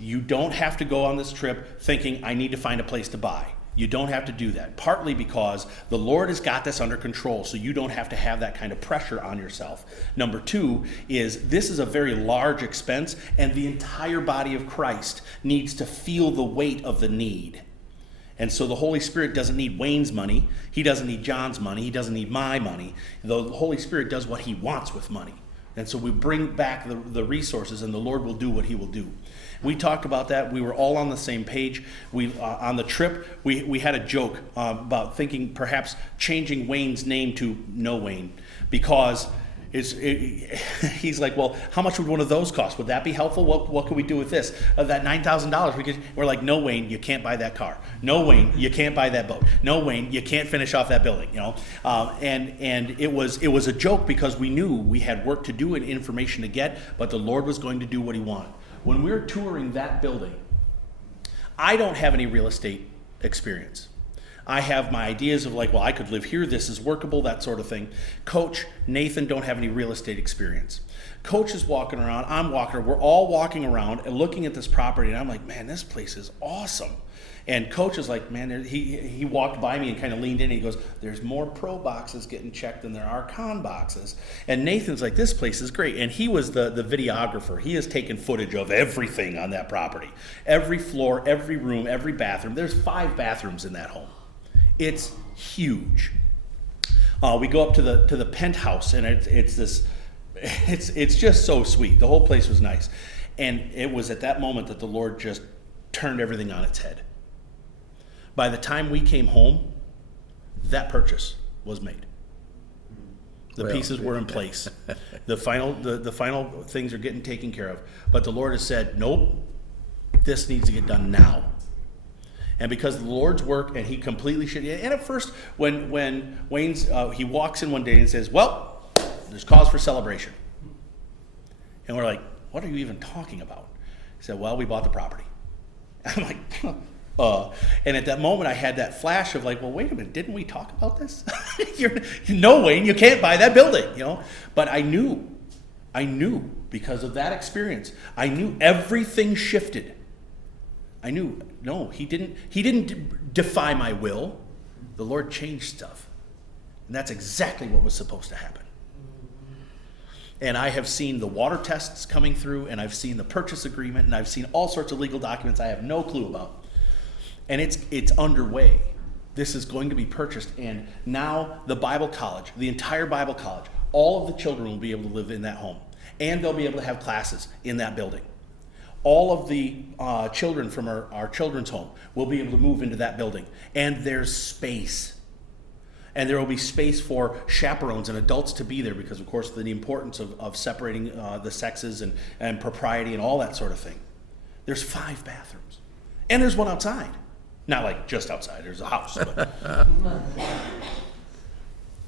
you don't have to go on this trip thinking I need to find a place to buy. You don't have to do that, partly because the Lord has got this under control, so you don't have to have that kind of pressure on yourself. Number 2 is this is a very large expense, and the entire body of Christ needs to feel the weight of the need. And so the Holy Spirit doesn't need Wayne's money. He doesn't need John's money. He doesn't need my money. The Holy Spirit does what he wants with money. And so we bring back the resources, and the Lord will do what he will do. We talked about that. We were all on the same page. On the trip, we had a joke about thinking perhaps changing Wayne's name to No Wayne, because he's like, well, how much would one of those cost? Would that be helpful? What could we do with this? That $9,000, we're like, no, Wayne, you can't buy that car. No, Wayne, you can't buy that boat. No, Wayne, you can't finish off that building. You know, and it was a joke because we knew we had work to do and information to get, but the Lord was going to do what he wanted. When we were touring that building, I don't have any real estate experience. I have my ideas of like, well, I could live here, this is workable, that sort of thing. Coach, Nathan don't have any real estate experience. Coach is walking around, I'm walking around, we're all walking around and looking at this property, and I'm like, man, this place is awesome. And Coach is like, man, he walked by me and kind of leaned in and he goes, there's more pro boxes getting checked than there are con boxes. And Nathan's like, this place is great. And he was the videographer. He has taken footage of everything on that property. Every floor, every room, every bathroom. There's 5 bathrooms in that home. It's huge. We go up to the penthouse, and it's just so sweet. The whole place was nice. And it was at that moment that the Lord just turned everything on its head. By the time we came home, that purchase was made. The pieces were in place. The final things are getting taken care of. But the Lord has said, nope, this needs to get done now. And because of the Lord's work, and he completely should. And at first, when Wayne's, he walks in one day and says, well, there's cause for celebration. And we're like, what are you even talking about? He said, well, we bought the property. I'm like, and at that moment, I had that flash of like, well, wait a minute, didn't we talk about this? No, Wayne, you can't buy that building, you know. But I knew I knew because of that experience. I knew everything shifted. I knew, no, he didn't defy my will. The Lord changed stuff. And that's exactly what was supposed to happen. And I have seen the water tests coming through, and I've seen the purchase agreement, and I've seen all sorts of legal documents I have no clue about. And it's underway. This is going to be purchased, and now the Bible college, the entire Bible college, all of the children will be able to live in that home, and they'll be able to have classes in that building. All of the children from our children's home will be able to move into that building, and there's space. And there will be space for chaperones and adults to be there because, of course, the importance of separating the sexes and propriety and all that sort of thing. There's 5 bathrooms. And there's one outside. Not like just outside. There's a house. But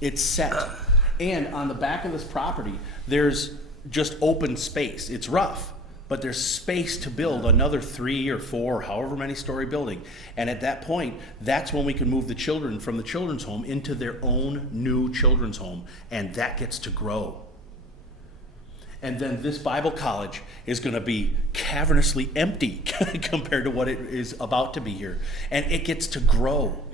it's set. And on the back of this property, there's just open space. It's rough. But there's space to build another 3 or 4, however many story building. And at that point, that's when we can move the children from the children's home into their own new children's home. And that gets to grow. And then this Bible college is going to be cavernously empty compared to what it is about to be here. And it gets to grow.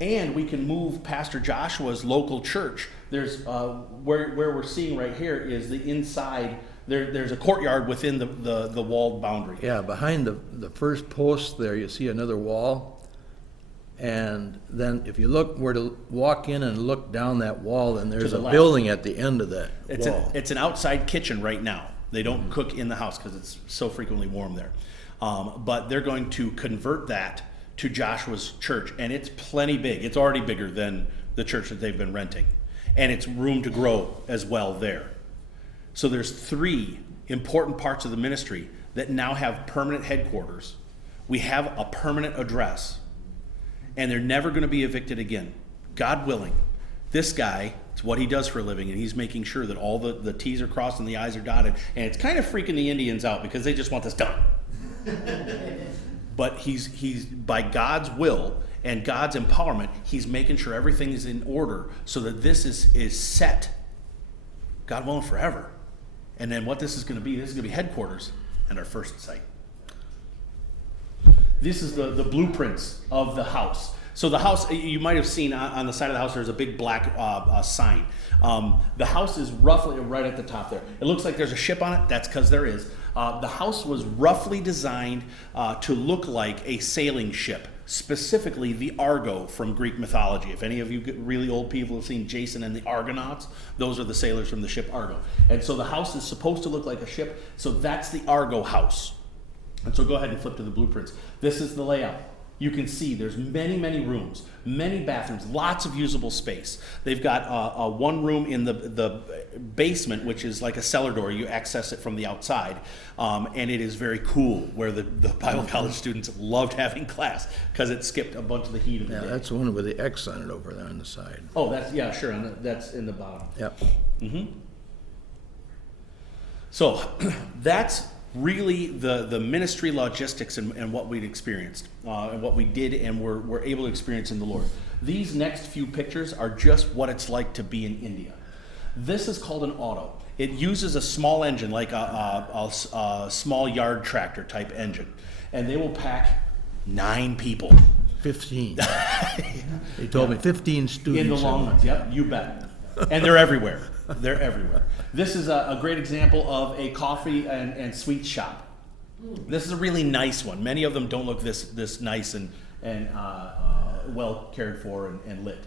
And we can move Pastor Joshua's local church. There's where we're seeing right here is the inside. There's a courtyard within the walled boundary. Yeah, behind the first post there, you see another wall. And then if you were to walk in and look down that wall, then there's a building at the end of that wall. It's an outside kitchen right now. They don't cook in the house because it's so frequently warm there. But they're going to convert that to Joshua's church. And it's plenty big. It's already bigger than the church that they've been renting. And it's room to grow as well there. So there's 3 important parts of the ministry that now have permanent headquarters. We have a permanent address, and they're never going to be evicted again. God willing. This guy, it's what he does for a living, and he's making sure that all the T's are crossed and the I's are dotted. And it's kind of freaking the Indians out because they just want this done. But he's by God's will and God's empowerment, he's making sure everything is in order so that this is set, God willing, forever. And then what this is going to be headquarters and our first site. This is the blueprints of the house. So the house, you might have seen on the side of the house, there's a big black sign. The house is roughly right at the top there. It looks like there's a ship on it. That's because there is. The house was roughly designed to look like a sailing ship, specifically the Argo from Greek mythology. If any of you really old people have seen Jason and the Argonauts, those are the sailors from the ship Argo. And so the house is supposed to look like a ship, so that's the Argo house. And so go ahead and flip to the blueprints. This is the layout. You can see there's many, many rooms, many bathrooms, lots of usable space. They've got one room in the basement, which is like a cellar door. You access it from the outside, and it is very cool, where the Bible college students loved having class because it skipped a bunch of the heat of the day. That's the one with the X on it over there on the side. Oh, sure, that's in the bottom. Yep. Mm-hmm. So that's really the ministry logistics and what we'd experienced and what we did and were able to experience in the Lord. These next few pictures are just what it's like to be in India. This is called an auto. It uses a small engine, like a small yard tractor type engine, and they will pack 9 people. 15. They told me 15 students. In the long ones, yep, you bet. And they're everywhere. They're everywhere. This is a great example of a coffee and sweet shop. This is a really nice one. Many of them don't look this nice and well cared for and lit.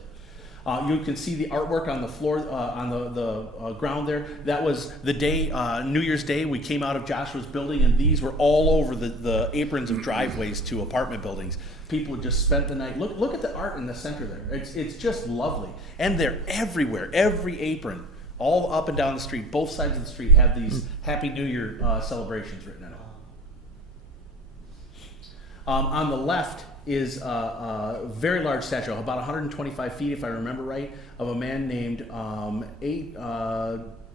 You can see the artwork on the floor, on the ground there. That was the day, New Year's Day, we came out of Joshua's building, and these were all over the aprons of driveways to apartment buildings. People just spent the night. Look at the art in the center there. It's just lovely. And they're everywhere. Every apron, all up and down the street, both sides of the street have these Happy New Year celebrations written on it. On the left is a very large statue, about 125 feet, if I remember right, of a man named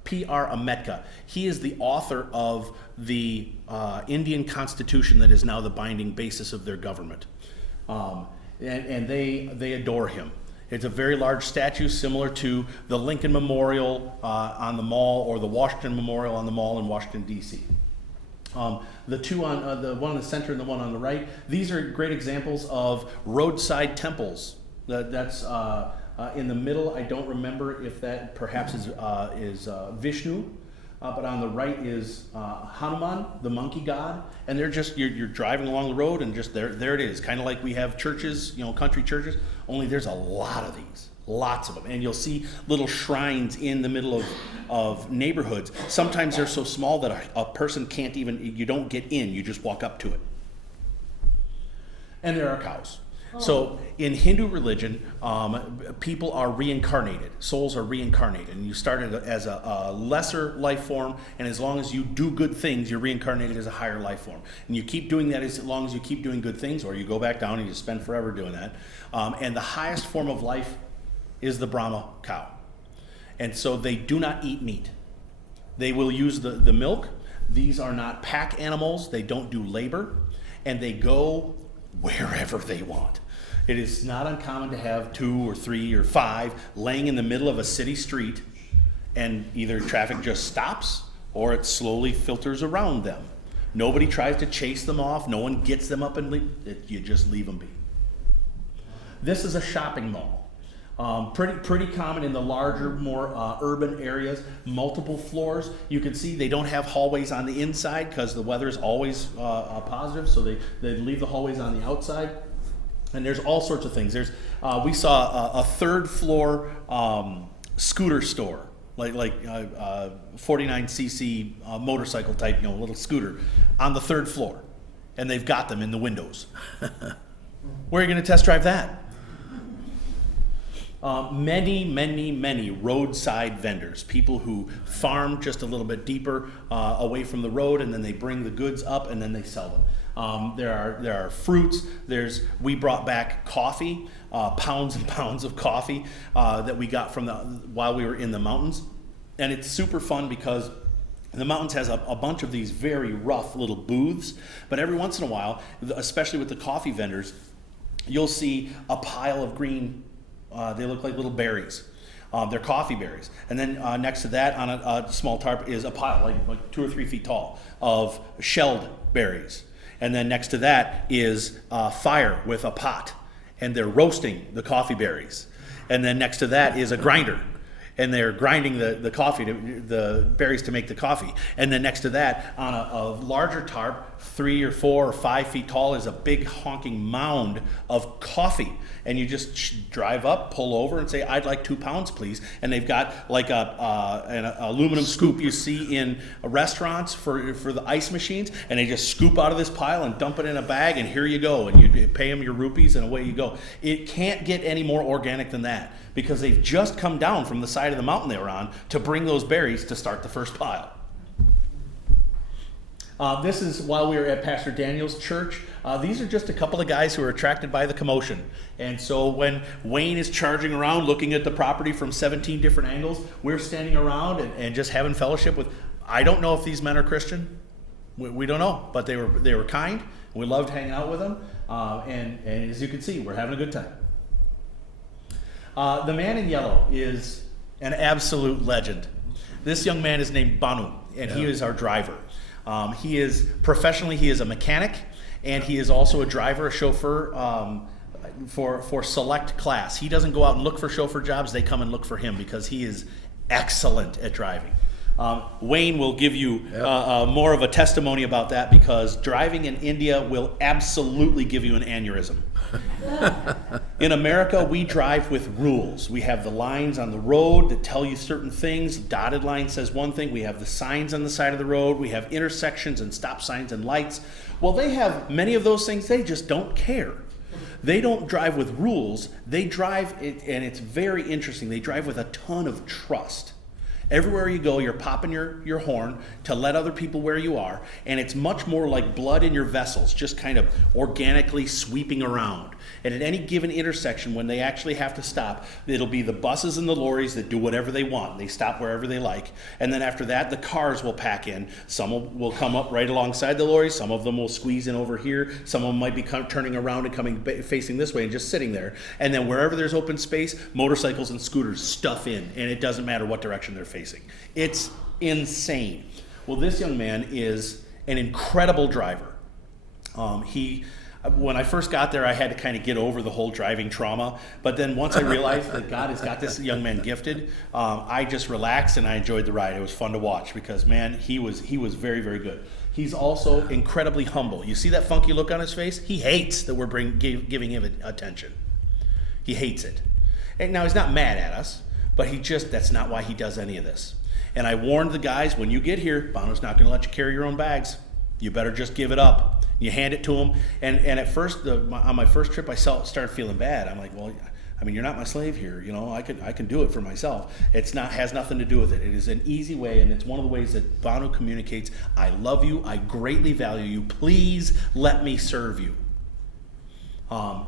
P.R. Ambedkar. He is the author of the Indian Constitution that is now the binding basis of their government. And they adore him. It's a very large statue, similar to the Lincoln Memorial on the Mall, or the Washington Memorial on the Mall in Washington, D.C. The two on the one in the center and the one on the right, these are great examples of roadside temples. That's in the middle. I don't remember if that perhaps is Vishnu, but on the right is Hanuman, the monkey god. And they're just, you're driving along the road, and just there it is. Kind of like we have churches, country churches, only there's a lot of these. Lots of them. And you'll see little shrines in the middle of neighborhoods. Sometimes they're so small that a person can't even, you don't get in, you just walk up to it. And there are cows. So in Hindu religion, people are reincarnated. Souls are reincarnated. And you started as a lesser life form, and as long as you do good things, you're reincarnated as a higher life form. And you keep doing that as long as you keep doing good things, or you go back down and you spend forever doing that. And the highest form of life is the Brahma cow. And so they do not eat meat. They will use the milk. These are not pack animals. They don't do labor. And they go wherever they want. It is not uncommon to have 2 or 3 or 5 laying in the middle of a city street, and either traffic just stops or it slowly filters around them. Nobody tries to chase them off. No one gets them up and leave. You just leave them be. This is a shopping mall. Pretty common in the larger, more urban areas. Multiple floors. You can see they don't have hallways on the inside because the weather is always positive, so they leave the hallways on the outside. And there's all sorts of things. We saw a third floor scooter store, like 49cc motorcycle type, little scooter on the third floor, and they've got them in the windows. Where are you going to test drive that? Many roadside vendors, people who farm just a little bit deeper away from the road, and then they bring the goods up and then they sell them. There are fruits. We brought back coffee, pounds and pounds of coffee that we got while we were in the mountains, and it's super fun because the mountains has a bunch of these very rough little booths, but every once in a while, especially with the coffee vendors, you'll see a pile of green. They look like little berries. They're coffee berries. And then next to that, on a small tarp, is a pile, like 2 or 3 feet tall, of shelled berries. And then next to that is fire with a pot, and they're roasting the coffee berries. And then next to that is a grinder, and they're grinding the berries to make the coffee. And then next to that, on a larger tarp, 3 or 4 or 5 feet tall, is a big honking mound of coffee. And you just drive up, pull over, and say, "I'd like 2 pounds, please." And they've got like an aluminum scoop you see in restaurants for the ice machines, and they just scoop out of this pile and dump it in a bag, and here you go. And you pay them your rupees, and away you go. It can't get any more organic than that, because they've just come down from the side of the mountain they were on to bring those berries to start the first pile. This is while we were at Pastor Daniel's church. These are just a couple of guys who are attracted by the commotion. And so when Wayne is charging around looking at the property from 17 different angles, we're standing around and just having fellowship with, I don't know if these men are Christian. We don't know, but they were kind. We loved hanging out with them. And as you can see, we're having a good time. The man in yellow is an absolute legend. This young man is named Banu, and he is our driver. He is a mechanic, and he is also a driver, a chauffeur for select class. He doesn't go out and look for chauffeur jobs. They come and look for him because he is excellent at driving. Wayne will give you more of a testimony about that, because driving in India will absolutely give you an aneurysm. In America, we drive with rules. We have the lines on the road that tell you certain things. Dotted line says one thing. We have the signs on the side of the road. We have intersections and stop signs and lights. Well, they have many of those things. They just don't care. They don't drive with rules. They drive, and it's very interesting, they drive with a ton of trust. Everywhere you go, you're popping your horn to let other people where you are, and it's much more like blood in your vessels, just kind of organically sweeping around. And at any given intersection, when they actually have to stop, it'll be the buses and the lorries that do whatever they want. They stop wherever they like. And then after that, the cars will pack in. Some will come up right alongside the lorries. Some of them will squeeze in over here. Some of them might be turning around and facing this way and just sitting there. And then wherever there's open space, motorcycles and scooters stuff in. And it doesn't matter what direction they're facing. It's insane. Well, this young man is an incredible driver. When I first got there, I had to kind of get over the whole driving trauma. But then once I realized that God has got this young man gifted, I just relaxed and I enjoyed the ride. It was fun to watch because, man, he was very, very good. He's also incredibly humble. You see that funky look on his face? He hates that we're giving him attention. He hates it. And now, he's not mad at us, but that's not why he does any of this. And I warned the guys, when you get here, Bono's not going to let you carry your own bags. You better just give it up. You hand it to him. And at first, on my first trip, I started feeling bad. I'm like, well, I mean, you're not my slave here. You know, I can do it for myself. Has nothing to do with it. It is an easy way, and it's one of the ways that Bono communicates, I love you, I greatly value you, please let me serve you.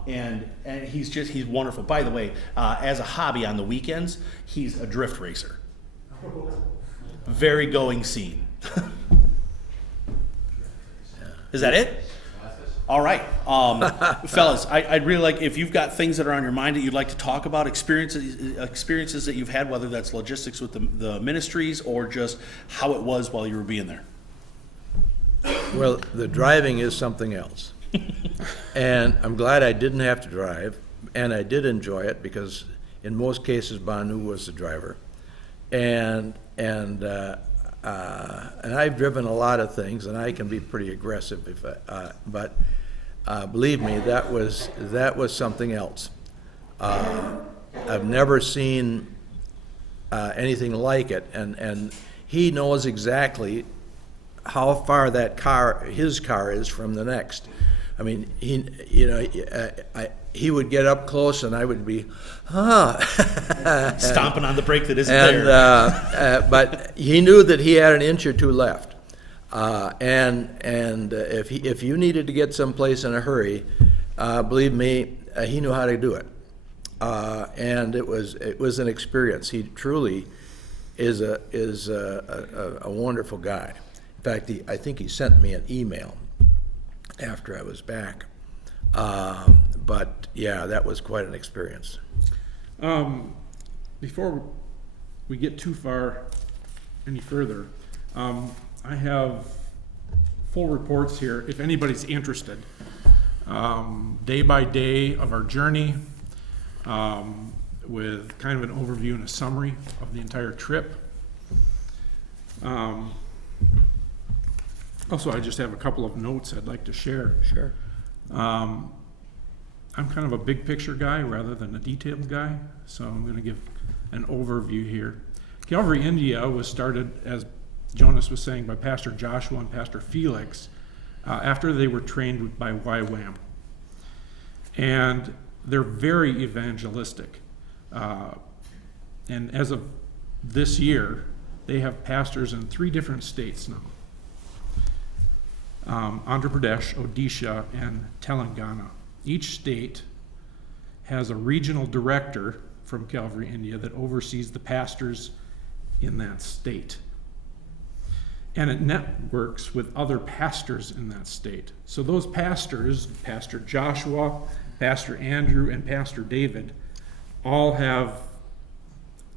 And he's wonderful. By the way, as a hobby on the weekends, he's a drift racer. Very going scene. Is that it? All right. Fellas, I'd really like, if you've got things that are on your mind that you'd like to talk about, experiences that you've had, whether that's logistics with the ministries or just how it was while you were being there. Well, the driving is something else. And I'm glad I didn't have to drive, and I did enjoy it because in most cases Banu was the driver. And I've driven a lot of things, and I can be pretty aggressive. But believe me, that was something else. I've never seen anything like it, and he knows exactly how far his car is from the next. I mean, he would get up close, and I would be, stomping on the brake that isn't there. But he knew that he had an inch or two left, and if you needed to get someplace in a hurry, believe me, he knew how to do it, and it was an experience. He truly is a wonderful guy. In fact, I think he sent me an email after I was back. But yeah, that was quite an experience. Before we get too far any further, I have full reports here if anybody's interested. Day by day of our journey, with kind of an overview and a summary of the entire trip. Also, I just have a couple of notes I'd like to share. Sure. I'm kind of a big picture guy rather than a detailed guy, so I'm going to give an overview here. Calvary India was started, as Jonas was saying, by Pastor Joshua and Pastor Felix after they were trained by YWAM. And they're very evangelistic. And as of this year, they have pastors in 3 different states now. Andhra Pradesh, Odisha, and Telangana. Each state has a regional director from Calvary India that oversees the pastors in that state. And it networks with other pastors in that state. So those pastors, Pastor Joshua, Pastor Andrew, and Pastor David, all have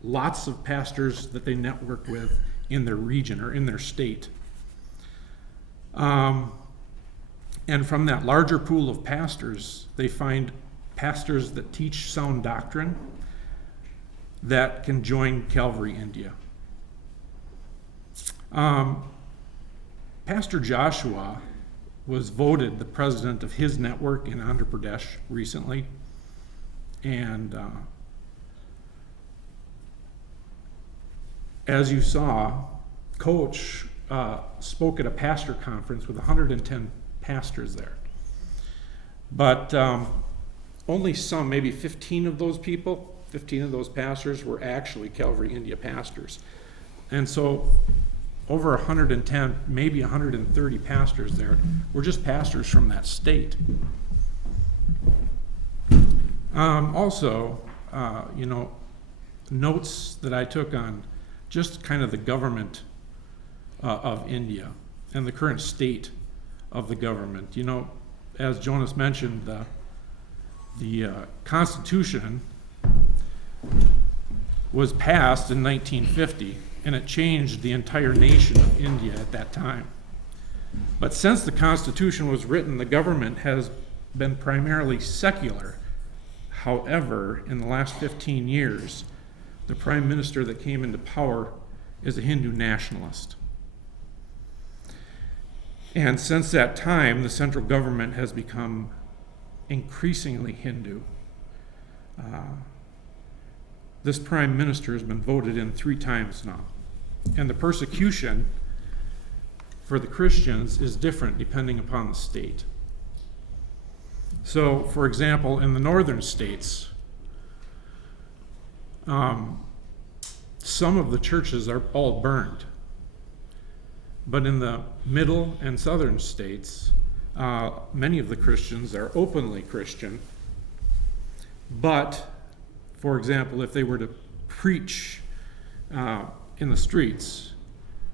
lots of pastors that they network with in their region or in their state. And from that larger pool of pastors, they find pastors that teach sound doctrine that can join Calvary India. Pastor Joshua was voted the president of his network in Andhra Pradesh recently, and as you saw, Coach spoke at a pastor conference with 110 pastors there. But only some, maybe 15 of those people, 15 of those pastors were actually Calvary India pastors. And so over 110, maybe 130 pastors there were just pastors from that state. Also, notes that I took on just kind of the government of India and the current state of the government. As Jonas mentioned, the Constitution was passed in 1950, and it changed the entire nation of India at that time. But since the Constitution was written, the government has been primarily secular. However, in the last 15 years, the prime minister that came into power is a Hindu nationalist. And since that time, the central government has become increasingly Hindu. This prime minister has been voted in 3 times now. And the persecution for the Christians is different depending upon the state. So, for example, in the northern states, some of the churches are all burned. But in the middle and southern states, many of the Christians are openly Christian. But, for example, if they were to preach in the streets,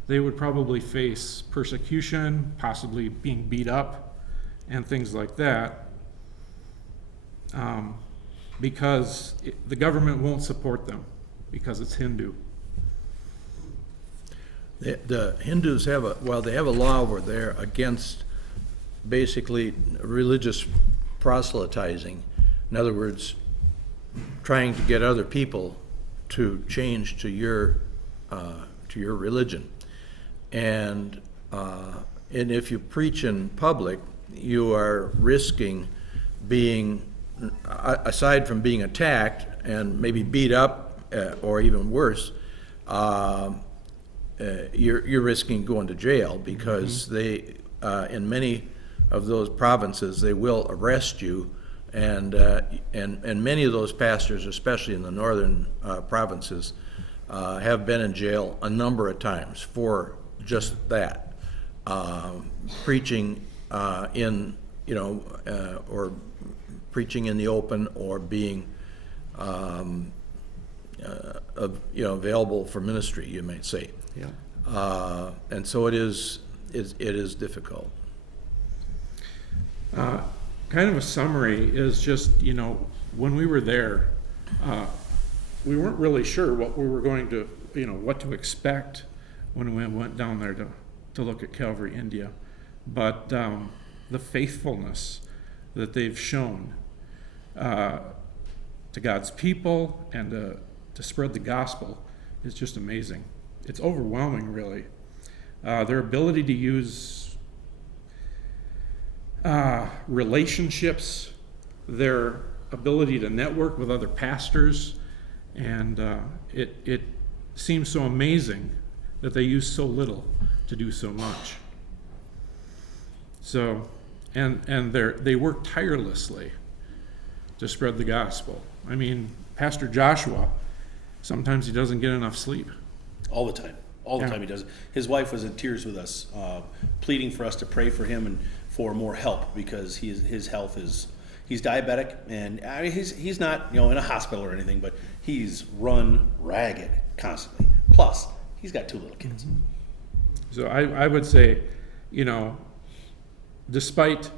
they would probably face persecution, possibly being beat up, and things like that, because the government won't support them, because it's Hindu. The Hindus have a law over there against basically religious proselytizing. In other words, trying to get other people to change to your religion. And if you preach in public, you are risking being, aside from being attacked and maybe beat up or even worse, you're risking going to jail, because they, in many of those provinces, they will arrest you, and many of those pastors, especially in the northern provinces, have been in jail a number of times for just that, preaching in or preaching in the open, or being available for ministry, you might say. Yeah. And so it is difficult. Kind of a summary is just, when we were there, we weren't really sure what we were going to, what to expect when we went down there to look at Calvary India. But the faithfulness that they've shown to God's people and to spread the gospel is just amazing. It's overwhelming, really. Their ability to use relationships, their ability to network with other pastors, and it seems so amazing that they use so little to do so much. So, and they work tirelessly to spread the gospel. I mean, Pastor Joshua, sometimes he doesn't get enough sleep. All the time. All the time he does. His wife was in tears with us, pleading for us to pray for him and for more help, because his health is, he's diabetic, and I mean, he's not in a hospital or anything, but he's run ragged constantly. Plus, he's got 2 little kids. So I would say, despite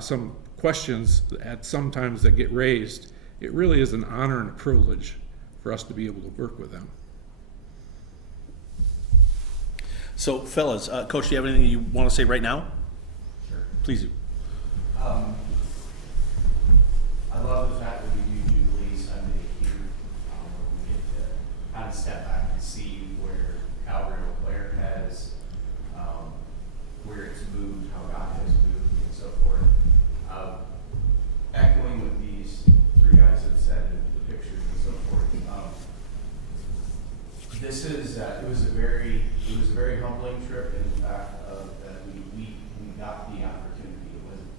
some questions at sometimes that get raised, it really is an honor and a privilege for us to be able to work with them. So, fellas, Coach, do you have anything you want to say right now? Sure. Please do. I love the fact that we do Jubilee Sunday here, where we get to kind of step back and see where Calvary Eau Claire has, where it's moved, how God has moved, and so forth. Echoing what these 3 guys have said in the pictures and so forth. This is it was a very humbling trip in the fact that we got the opportunity. It wasn't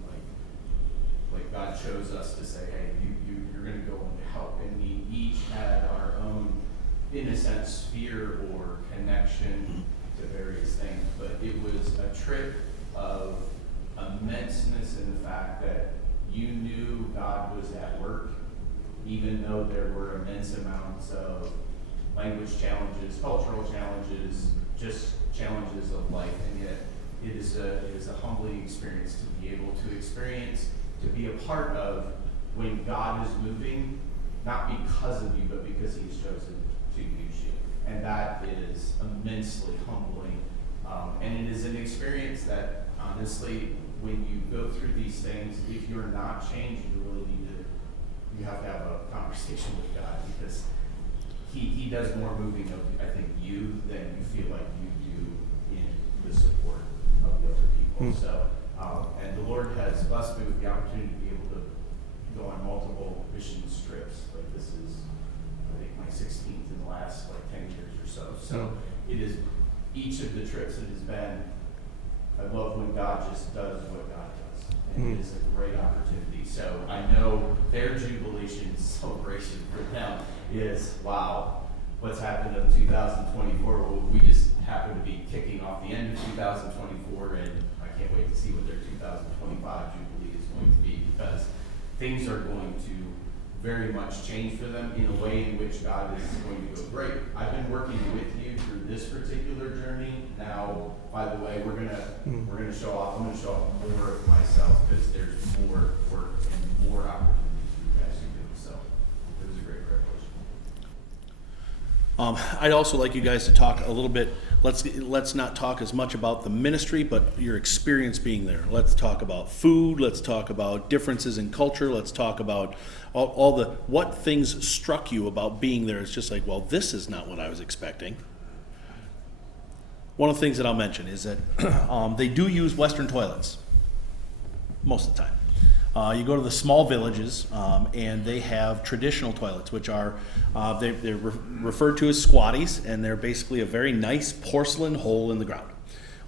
like God chose us to say, hey, you're going to go and help. And we each had our own in a sense, fear or connection to various things, but it was a trip of immenseness in the fact that you knew God was at work, even though there were immense amounts of language challenges, cultural challenges, just challenges of life, and yet it is a humbling experience to be able to experience, to be a part of when God is moving, not because of you, but because He's chosen to use you. And that is immensely humbling. And it is an experience that, honestly, when you go through these things, if you're not changed, you have to have a conversation with God, because He does more moving of, I think, you than you feel like you do in the support of the other people. So, and the Lord has blessed me with the opportunity to be able to go on multiple mission trips. Like, this is, I think, my 16th in the last 10 years or so. So it is, each of the trips it has been, I love when God just does what God does. And it is a great opportunity. So I know their jubilation celebration for them is, wow, what's happened in 2024? Well, we just happen to be kicking off the end of 2024, and I can't wait to see what their 2025 Jubilee is going to be, because things are going to very much change for them in a way in which God is going to go, great, I've been working with you through this particular journey. Now, by the way, we're gonna show off. I'm gonna show off more of myself, because there's more work and more opportunities for you guys to do. So it was a great revelation. I'd also like you guys to talk a little bit. Let's not talk as much about the ministry, but your experience being there. Let's talk about food. Let's talk about differences in culture. Let's talk about all the what things struck you about being there. It's just like, well, this is not what I was expecting. One of the things that I'll mention is that they do use Western toilets most of the time. You go to the small villages, and they have traditional toilets, which are they're referred to as squatties, and they're basically a very nice porcelain hole in the ground.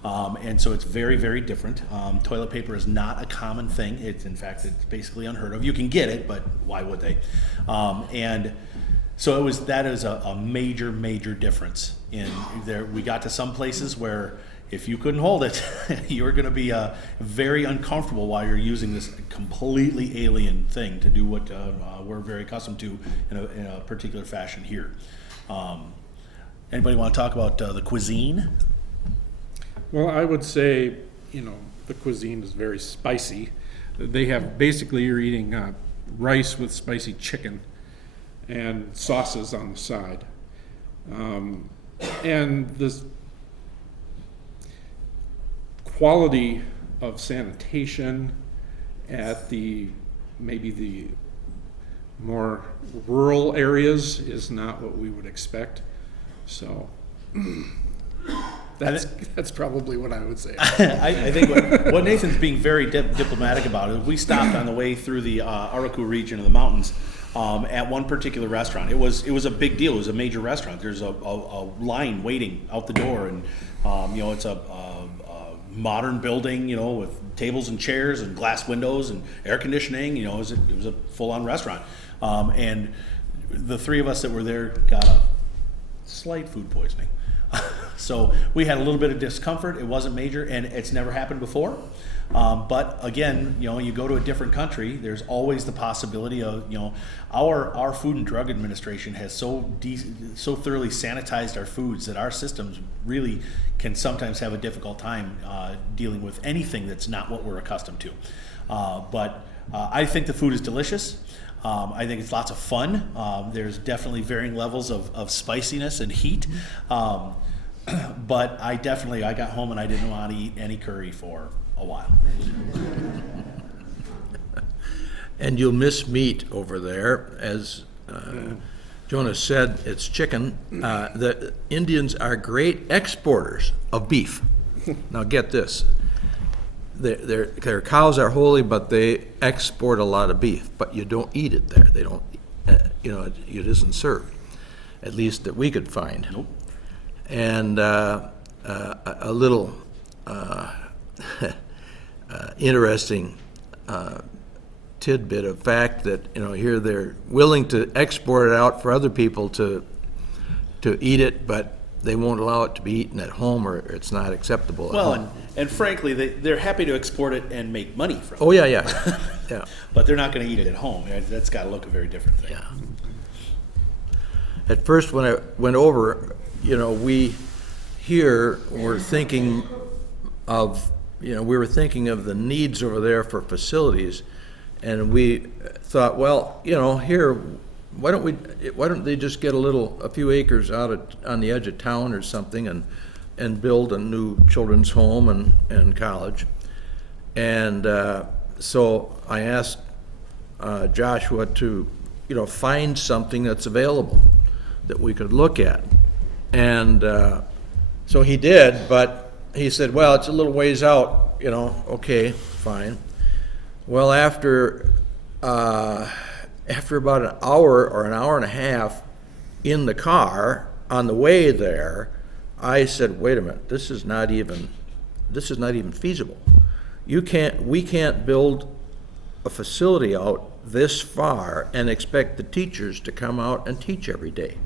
And so it's very, very different. Toilet paper is not a common thing. It's basically unheard of. You can get it, but why would they? And so that is a major, major difference in there. We got to some places where if you couldn't hold it, you were going to be very uncomfortable while you're using this completely alien thing to do what we're very accustomed to in a particular fashion here. Anybody want to talk about the cuisine? Well, I would say, the cuisine is very spicy. They have, basically, you're eating rice with spicy chicken and sauces on the side. And this quality of sanitation at maybe the more rural areas is not what we would expect. So that's probably what I would say. I think what Nathan's being very diplomatic about is we stopped on the way through the Araku region of the mountains at one particular restaurant. It was a big deal. It was a major restaurant. There's a line waiting out the door, and it's a modern building, with tables and chairs and glass windows and air conditioning. It was a full-on restaurant, and the three of us that were there got a slight food poisoning. So we had a little bit of discomfort. It wasn't major, and it's never happened before. But again, you go to a different country, there's always the possibility of, our Food and Drug Administration has so thoroughly sanitized our foods that our systems really can sometimes have a difficult time dealing with anything that's not what we're accustomed to. But I think the food is delicious. I think it's lots of fun. There's definitely varying levels of spiciness and heat. But I got home and I didn't want to eat any curry for a while. And you'll miss meat over there. As Jonas said, it's chicken. The Indians are great exporters of beef. Now get this. Their cows are holy, but they export a lot of beef. But you don't eat it there. They don't, it isn't served, at least that we could find. Nope. And a little interesting tidbit of fact that here they're willing to export it out for other people to to eat it, but they won't allow it to be eaten at home, or it's not acceptable at Well, home. and frankly, they're happy to export it and make money from it. Oh, yeah, yeah, yeah. But they're not going to eat it at home. That's got to look a very different thing. Yeah. At first, when I went over, we here were thinking of, we were thinking of the needs over there for facilities, and we thought, well, here, why don't they just get a few acres on the edge of town or something, and build a new children's home and college. And so I asked Joshua to, find something that's available that we could look at. And so he did, but he said, well, it's a little ways out, okay, fine. Well, after about an hour or an hour and a half in the car on the way there, I said, wait a minute, this is not even feasible. We can't build a facility out this far and expect the teachers to come out and teach every day.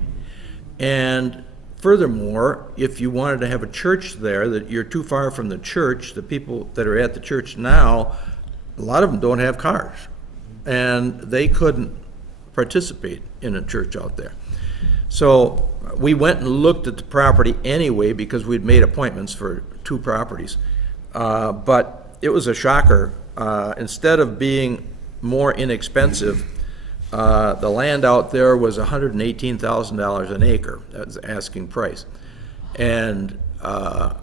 And furthermore, if you wanted to have a church there, that you're too far from the church, the people that are at the church now, a lot of them don't have cars, and they couldn't participate in a church out there. So we went and looked at the property anyway, because we'd made appointments for 2 properties. But it was a shocker. Instead of being more inexpensive, the land out there was $118,000 an acre. That was the asking price. And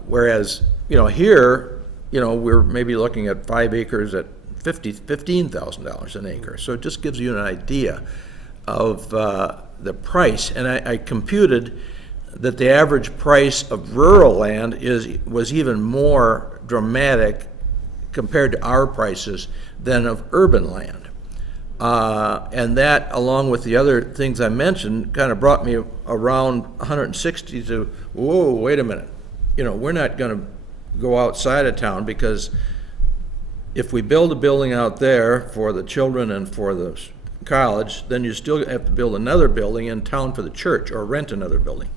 whereas, here, we're maybe looking at 5 acres at $15,000 an acre. So it just gives you an idea of the price. And I computed that the average price of rural land was even more dramatic compared to our prices than of urban land. And that, along with the other things I mentioned, kind of brought me around 160 to, whoa, wait a minute. We're not going to go outside of town, because if we build a building out there for the children and for the college, then you still have to build another building in town for the church, or rent another building.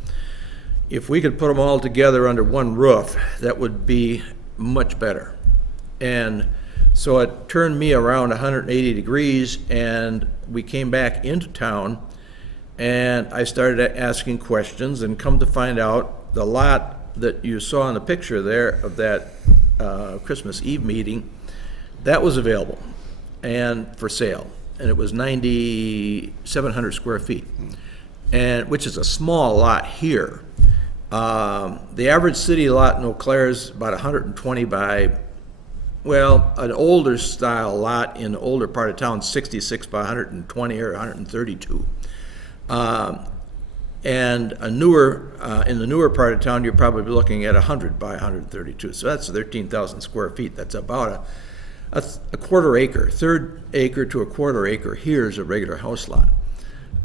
If we could put them all together under one roof, that would be much better. And so it turned me around 180 degrees, and we came back into town, and I started asking questions, and come to find out the lot that you saw in the picture there of that Christmas Eve meeting, that was available and for sale, and it was 9,700 square feet, and which is a small lot here. The average city lot in Eau Claire is about 120 by, well, an older style lot in the older part of town, 66 by 120 or 132. And a newer, in the newer part of town, you're probably looking at 100 by 132. So that's 13,000 square feet. That's about a quarter acre, third acre to a quarter acre. Here's a regular house lot.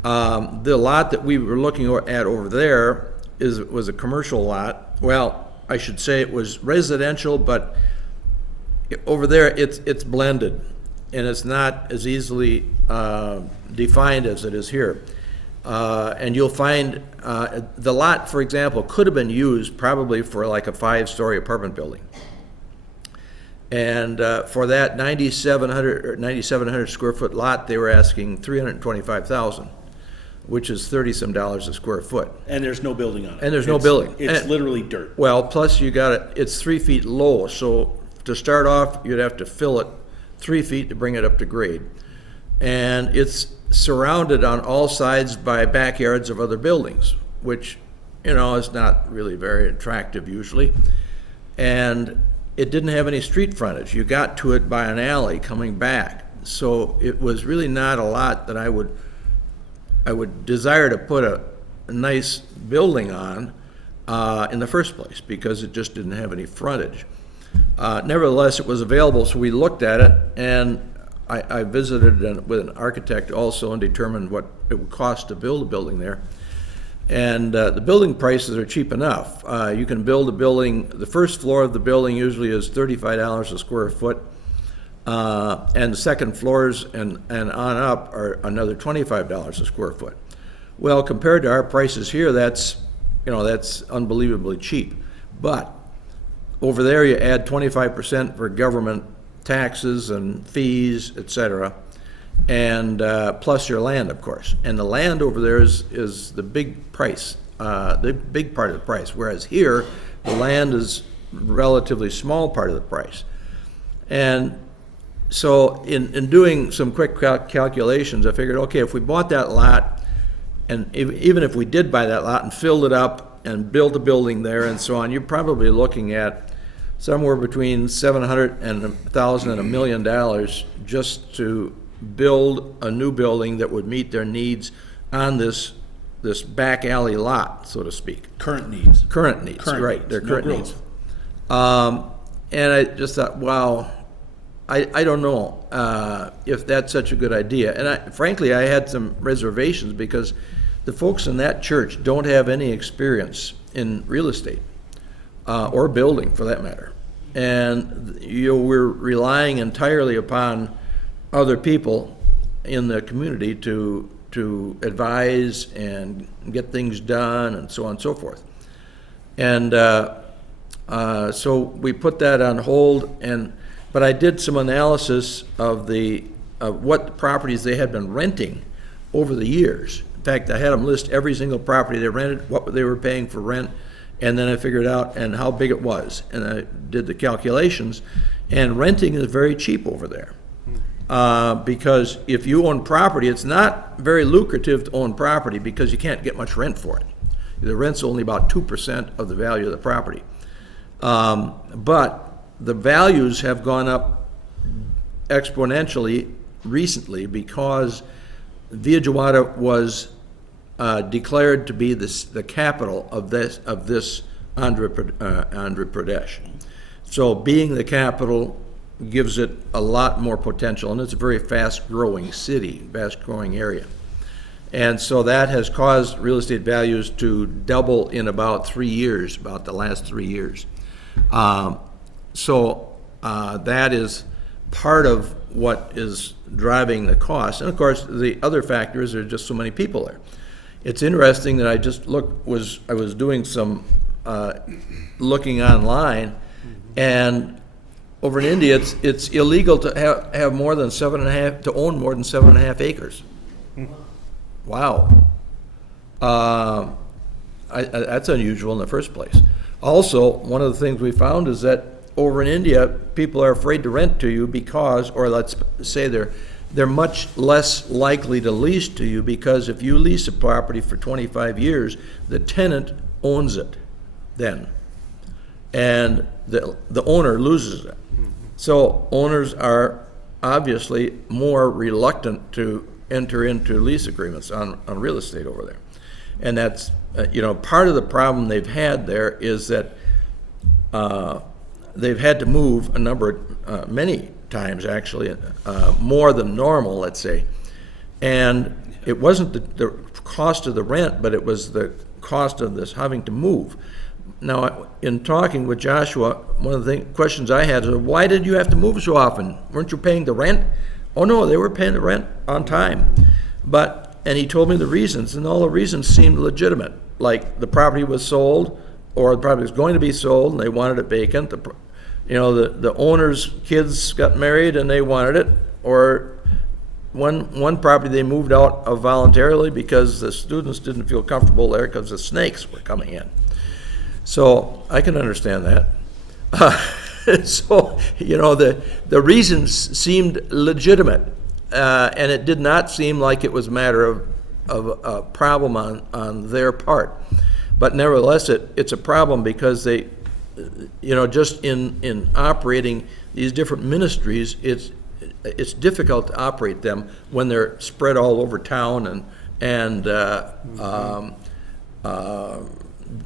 The lot that we were looking at over there was a commercial lot. Well, I should say it was residential, but over there it's blended, and it's not as easily defined as it is here. And you'll find the lot, for example, could have been used probably for like a 5-story apartment building. And for that 9,700 square foot lot, they were asking $325,000, which is $30-some a square foot. And there's no building on it. And there's no building. It's And- literally dirt. Well, plus you got it, it's 3 feet low, so to start off, you'd have to fill it 3 feet to bring it up to grade. And it's surrounded on all sides by backyards of other buildings, which, is not really very attractive usually. And it didn't have any street frontage. You got to it by an alley coming back. So it was really not a lot that I would desire to put a nice building on in the first place, because it just didn't have any frontage. Nevertheless, it was available, so we looked at it, and I visited with an architect also and determined what it would cost to build a building there. And the building prices are cheap enough. You can build a building, the first floor of the building usually is $35 a square foot, and the second floors and on up are another $25 a square foot. Well, compared to our prices here, that's unbelievably cheap. But over there, you add 25% for government taxes and fees, et cetera, and plus your land, of course. And the land over there is the big price, the big part of the price, whereas here, the land is relatively small part of the price. And so in doing some quick calculations, I figured, okay, if we bought that lot, and even if we did buy that lot and filled it up and built a building there and so on, you're probably looking at somewhere between $700,000 and $1,000 and $1 million just to build a new building that would meet their needs on this back alley lot, so to speak. Current needs. Current needs, Current right, needs, their no current growth. needs. And I just thought, wow, I don't know if that's such a good idea. And frankly, I had some reservations because the folks in that church don't have any experience in real estate or building, for that matter. And we're relying entirely upon other people in the community to advise and get things done and so on and so forth. And so we put that on hold, but I did some analysis of what properties they had been renting over the years. In fact, I had them list every single property they rented, what they were paying for rent, and then I figured out and how big it was. And I did the calculations, and renting is very cheap over there. Because if you own property, it's not very lucrative to own property because you can't get much rent for it. The rent's only about 2% of the value of the property. But the values have gone up exponentially recently because Vijayawada was declared to be the capital of this Andhra Pradesh. So being the capital gives it a lot more potential, and it's a very fast-growing city, fast-growing area. And so that has caused real estate values to double in about 3 years, about the last 3 years. So that is part of what is driving the cost. And of course, the other factor is there are just so many people there. It's interesting that I was doing some looking online, and over in India, it's illegal to have more than to own more than 7.5 acres. Wow. That's unusual in the first place. Also, one of the things we found is that over in India, people are afraid to rent to you because, or let's say they're much less likely to lease to you because if you lease a property for 25 years, the tenant owns it then. And the owner loses it. So owners are obviously more reluctant to enter into lease agreements on real estate over there. And that's, part of the problem they've had there is that they've had to move many times actually, more than normal, let's say. And it wasn't the cost of the rent, but it was the cost of this having to move. Now, in talking with Joshua, one of the questions I had is, why did you have to move so often? Weren't you paying the rent? Oh, no, they were paying the rent on time. And he told me the reasons, and all the reasons seemed legitimate. Like the property was sold, or the property was going to be sold, and they wanted it vacant. The owner's kids got married, and they wanted it. Or one property they moved out of voluntarily because the students didn't feel comfortable there because the snakes were coming in. So I can understand that. So, the reasons seemed legitimate, and it did not seem like it was a matter of a problem on their part. But nevertheless, it's a problem because they, just in operating these different ministries, it's difficult to operate them when they're spread all over town and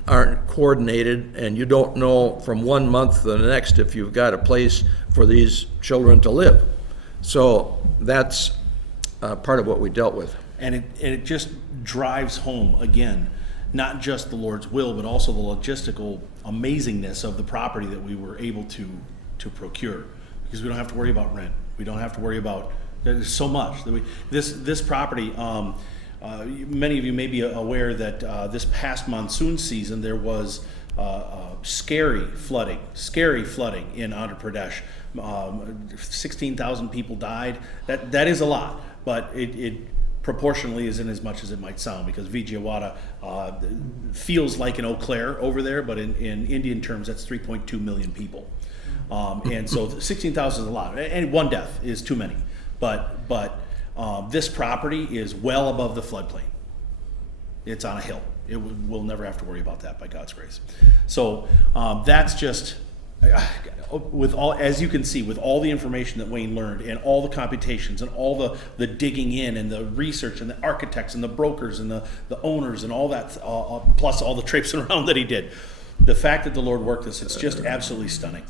aren't coordinated, and you don't know from one month to the next if you've got a place for these children to live. So that's part of what we dealt with. And it just drives home, again, not just the Lord's will, but also the logistical amazingness of the property that we were able to procure. Because we don't have to worry about rent. We don't have to worry about, there's so much. This property, many of you may be aware that this past monsoon season there was scary flooding in Andhra Pradesh. 16,000 people died. That is a lot, but it proportionally isn't as much as it might sound, because Vijayawada feels like an Eau Claire over there, but in Indian terms, that's 3.2 million people. And so 16,000 is a lot, and one death is too many. But this property is well above the floodplain. It's on a hill. We'll never have to worry about that by God's grace. So that's just, with all, as you can see, with all the information that Wayne learned and all the computations and all the digging in and the research and the architects and the brokers and the owners and all that, plus all the traipsing around that he did, the fact that the Lord worked this, it's just absolutely stunning.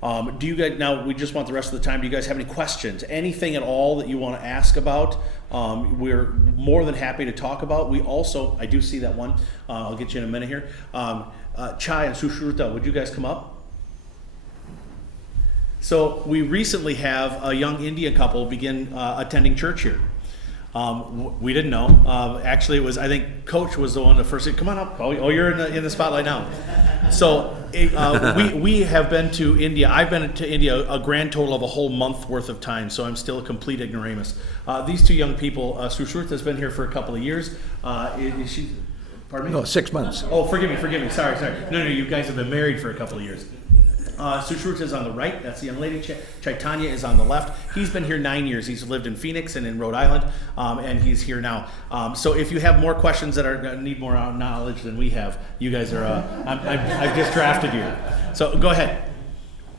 Do you guys, now we just want the rest of the time, do you guys have any questions? Anything at all that you want to ask about? We're more than happy to talk about. We also, I do see that one, I'll get you in a minute here. Chai and Sushruta, would you guys come up? So we recently have a young Indian couple begin attending church here. We didn't know. Actually, it was, I think Coach was the one that first said, "Come on up." Oh, you're in the spotlight now. So we have been to India. I've been to India a grand total of a whole month worth of time. So I'm still a complete ignoramus. These two young people, Sushruta has been here for a couple of years. Is she? Pardon me? No, 6 months. Oh, forgive me. Sorry. No, you guys have been married for a couple of years. Sushruta is on the right. That's the young lady. Chaitanya is on the left. He's been here 9 years. He's lived in Phoenix and in Rhode Island, and he's here now. So if you have more questions that need more knowledge than we have, you guys are. I've just drafted you. So go ahead.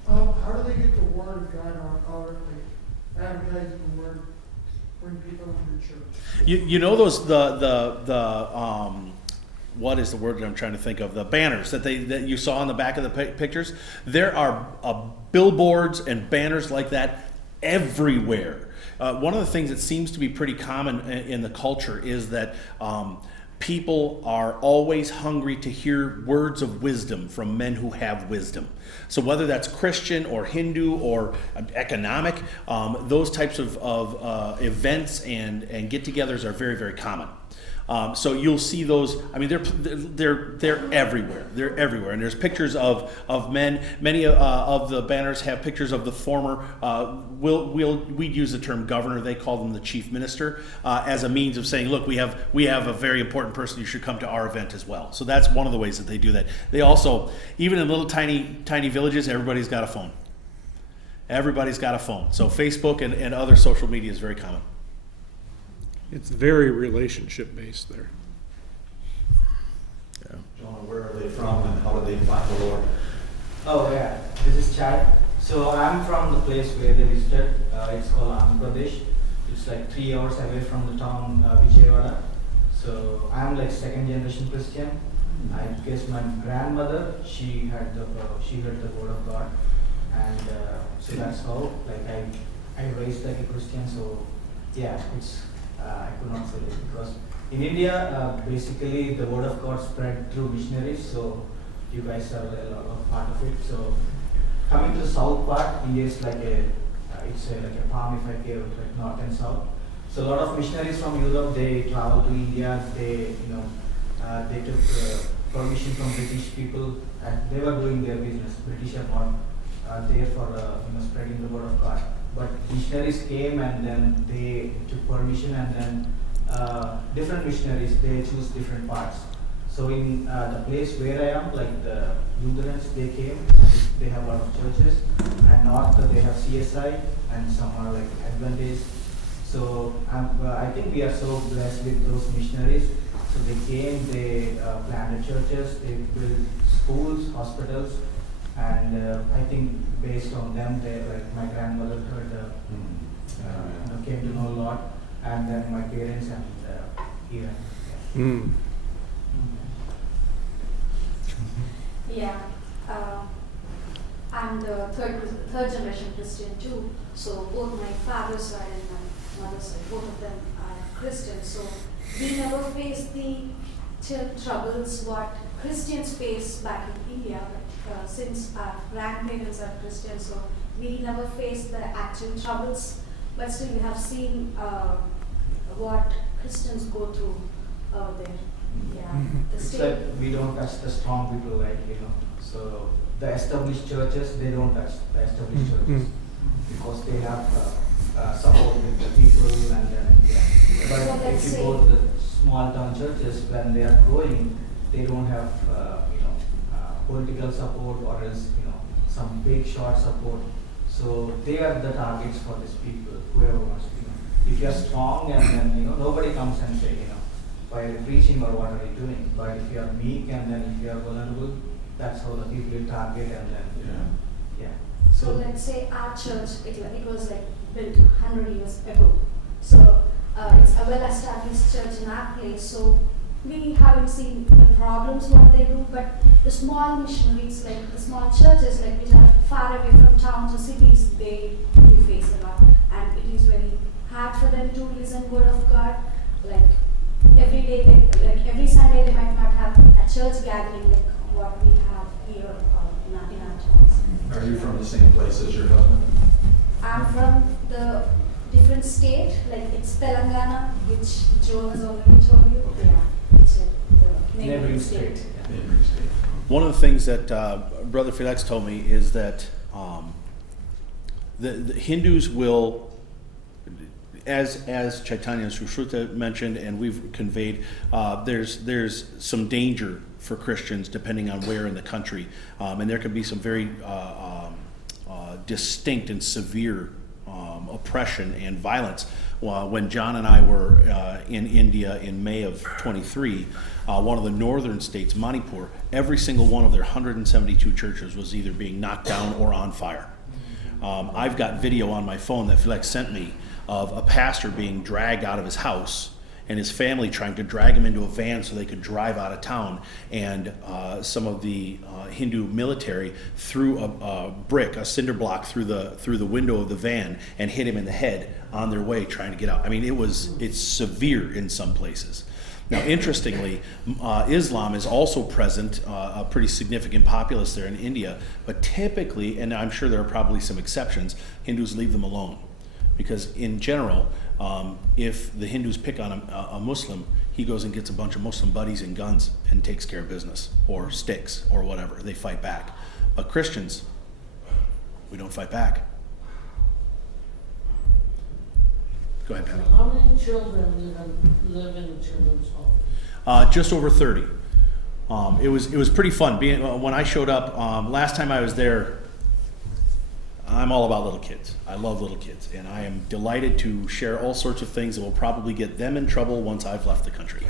How do they get the word of God out outwardly, advertising the word, bring people into the church? You know those what is the word that I'm trying to think of? The banners that you saw on the back of the pictures. There are billboards and banners like that everywhere. One of the things that seems to be pretty common in the culture is that people are always hungry to hear words of wisdom from men who have wisdom. So whether that's Christian or Hindu or economic, those types of events and get-togethers are very, very common. So you'll see those. I mean, they're everywhere. They're everywhere, and there's pictures of men. Many of the banners have pictures of the former. We'd use the term governor. They call them the chief minister, as a means of saying, look, we have a very important person. You should come to our event as well. So that's one of the ways that they do that. They also, even in little tiny villages, everybody's got a phone. Everybody's got a phone. So Facebook and other social media is very common. It's very relationship based there. John, where are they from and how do they find the Lord? Oh yeah, this is Chad. So I'm from the place where they visited. It's called Andhra Pradesh. It's like 3 hours away from the town Vijayawada. So I'm like second generation Christian. I guess my grandmother, she heard the word of God, and so that's how like I raised like a Christian. So yeah, it's. I could not say it because in India, basically the word of God spread through missionaries. So you guys are a part of it. So coming to the south part, India is like like a palm if I give like north and south. So a lot of missionaries from Europe, they travel to India. They they took permission from British people, and they were doing their business. British are not there for spreading the word of God. But missionaries came and then they took permission, and then different missionaries, they choose different parts. So in the place where I am, like the Lutherans, they came, they have a lot of churches, and north they have CSI, and some are like Adventist. So I think we are so blessed with those missionaries. So they came, they planted churches, they built schools, hospitals. And I think based on them, they like my grandmother heard, came to know a lot, and then my parents and here. Yeah. Mm. Yeah, I'm the third generation Christian too. So both my father's side and my mother's side, both of them are Christian. So we never faced the troubles what Christians face back in India. Since our grandparents are Christian, so we never faced the actual troubles, but still we have seen what Christians go through out there. Yeah, the It's state. like we don't touch the strong people, like, so the established churches, they don't touch the established churches because they have support with the people and then, So But let's if you say- go to the small town churches, when they are growing, they don't have, political support or else, some big shot support. So they are the targets for these people, whoever wants to, if you are strong and then, nobody comes and say, why are you preaching or what are you doing? But if you are meek and then if you are vulnerable, that's how the people will target and then, yeah. So let's say our church, it was like built 100 years ago. So it's a well-established church in our place. So we haven't seen the problems what they do, but the small missionaries, like the small churches, like which are far away from towns or cities, they do face a lot, and it is very hard for them to listen word of God. Like every day, like every Sunday, they might not have a church gathering like what we have here in our towns. Are you from the same place as your husband? I'm from the different state, like it's Telangana, which Joe has already told you. Okay. Yeah, it's the neighboring Neighboring state. state. Neighboring state. One of the things that Brother Felix told me is that the Hindus will, as Chaitanya Sushruta mentioned, and we've conveyed, there's some danger for Christians depending on where in the country, and there can be some very distinct and severe oppression and violence. When John and I were in India in May of 23, one of the northern states, Manipur, every single one of their 172 churches was either being knocked down or on fire. I've got video on my phone that Felix sent me of a pastor being dragged out of his house and his family trying to drag him into a van so they could drive out of town, and some of the Hindu military threw a brick, a cinder block through the window of the van and hit him in the head on their way trying to get out. I mean, it's severe in some places. Now, interestingly, Islam is also present, a pretty significant populace there in India, but typically, and I'm sure there are probably some exceptions, Hindus leave them alone. Because in general, if the Hindus pick on a Muslim, he goes and gets a bunch of Muslim buddies and guns and takes care of business, or sticks, or whatever. They fight back. But Christians, we don't fight back. Go ahead, Patty. How many children live in the children's home? Just over 30. It was pretty fun. When I showed up, last time I was there, I'm all about little kids. I love little kids, and I am delighted to share all sorts of things that will probably get them in trouble once I've left the country.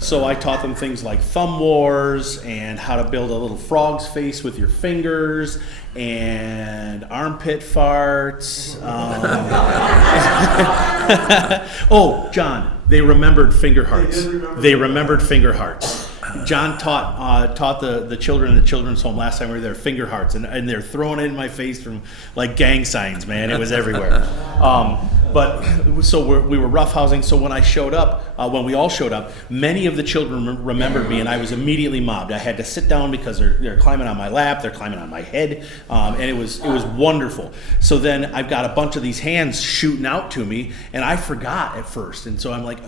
So I taught them things like thumb wars and how to build a little frog's face with your fingers and armpit farts. Oh, John, they remembered finger hearts. They remembered finger hearts. John taught the children in the children's home last time we were there finger hearts, and they're throwing it in my face from like gang signs, man. It was everywhere. But so we were roughhousing. So when I showed up, when we all showed up, many of the children remembered me, and I was immediately mobbed. I had to sit down because they're climbing on my lap, they're climbing on my head, and it was wonderful. So then I've got a bunch of these hands shooting out to me, and I forgot at first, and so I'm like,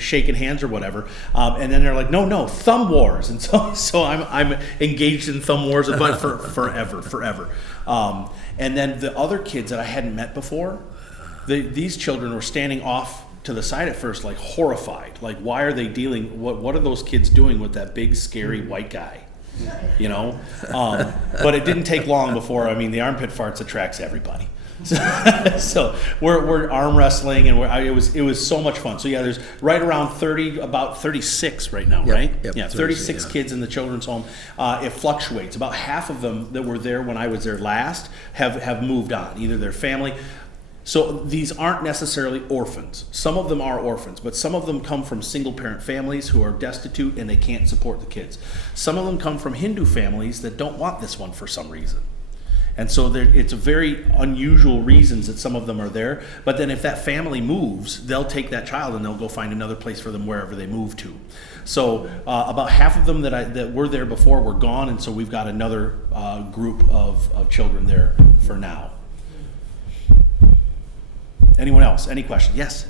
shaking hands or whatever, and then they're like, no, thumb wars, and so I'm engaged in thumb wars, but for forever. And then the other kids that I hadn't met before, these children were standing off to the side at first, like horrified, like why are they dealing? What are those kids doing with that big scary white guy? But it didn't take long before. I mean, the armpit farts attracts everybody. So we're arm wrestling, and it was so much fun. So yeah, there's right around 30, about 36 right now, right? Yep, Yeah, 36, 36 kids in the children's home. It fluctuates. About half of them that were there when I was there last have moved on, either their family. So these aren't necessarily orphans. Some of them are orphans, but some of them come from single-parent families who are destitute and they can't support the kids. Some of them come from Hindu families that don't want this one for some reason. And so it's a very unusual reasons that some of them are there. But then if that family moves, they'll take that child and they'll go find another place for them wherever they move to. So about half of them that were there before were gone, and so we've got another group of children there for now. Anyone else? Any questions? Yes?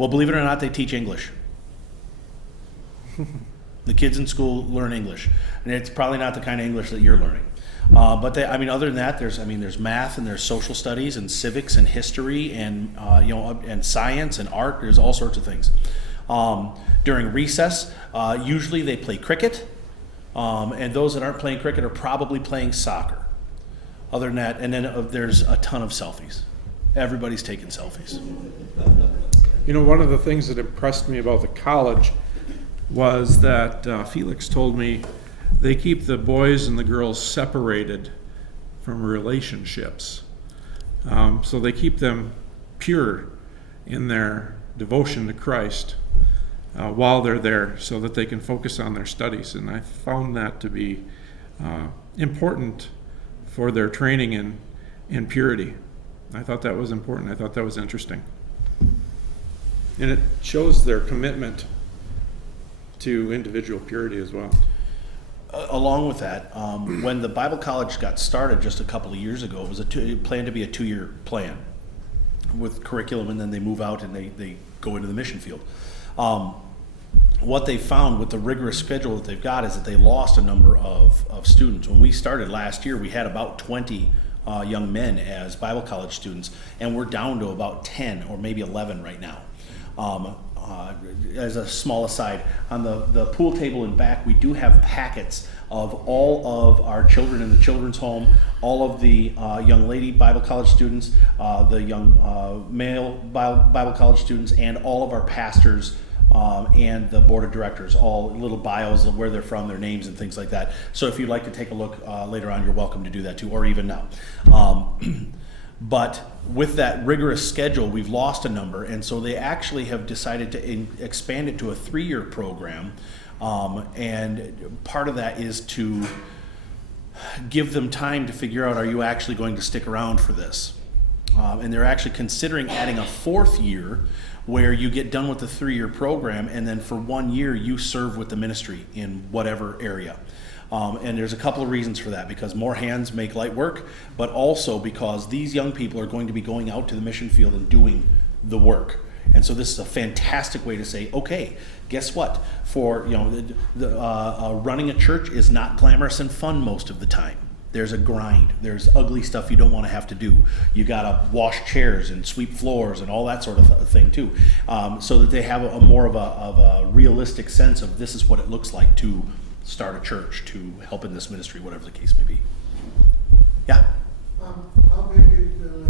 Well, believe it or not, they teach English. The kids in school learn English, and it's probably not the kind of English that you're learning. But they, I mean, other than that, there's math and there's social studies and civics and history and and science and art. There's all sorts of things. During recess, usually they play cricket, and those that aren't playing cricket are probably playing soccer. Other than that, and then there's a ton of selfies. Everybody's taking selfies. You know, one of the things that impressed me about the college was that Felix told me they keep the boys and the girls separated from relationships. So they keep them pure in their devotion to Christ while they're there so that they can focus on their studies. And I found that to be important for their training in purity. I thought that was important. I thought that was interesting. And it shows their commitment to individual purity as well. Along with that, when the Bible College got started just a couple of years ago, it was it planned to be a 2-year plan with curriculum, and then they move out and they go into the mission field. What they found with the rigorous schedule that they've got is that they lost a number of students. When we started last year, we had about 20 young men as Bible college students, and we're down to about 10 or maybe 11 right now. As a small aside, on the pool table in back, we do have packets of all of our children in the children's home, all of the young lady Bible college students, the young male Bible college students, and all of our pastors and the board of directors, all little bios of where they're from, their names and things like that. So if you'd like to take a look later on, you're welcome to do that too, or even now. But with that rigorous schedule, we've lost a number, and so they actually have decided to expand it to a 3-year program, and part of that is to give them time to figure out, are you actually going to stick around for this? And they're actually considering adding a 4th year where you get done with the 3-year program, and then for 1 year you serve with the ministry in whatever area. And there's a couple of reasons for that, because more hands make light work, but also because these young people are going to be going out to the mission field and doing the work. And so this is a fantastic way to say, okay, guess what? For running a church is not glamorous and fun most of the time. There's a grind. There's ugly stuff you don't want to have to do. You got to wash chairs and sweep floors and all that sort of thing too, so that they have a more of a realistic sense of this is what it looks like to start a church, to help in this ministry, whatever the case may be. Yeah. How big is the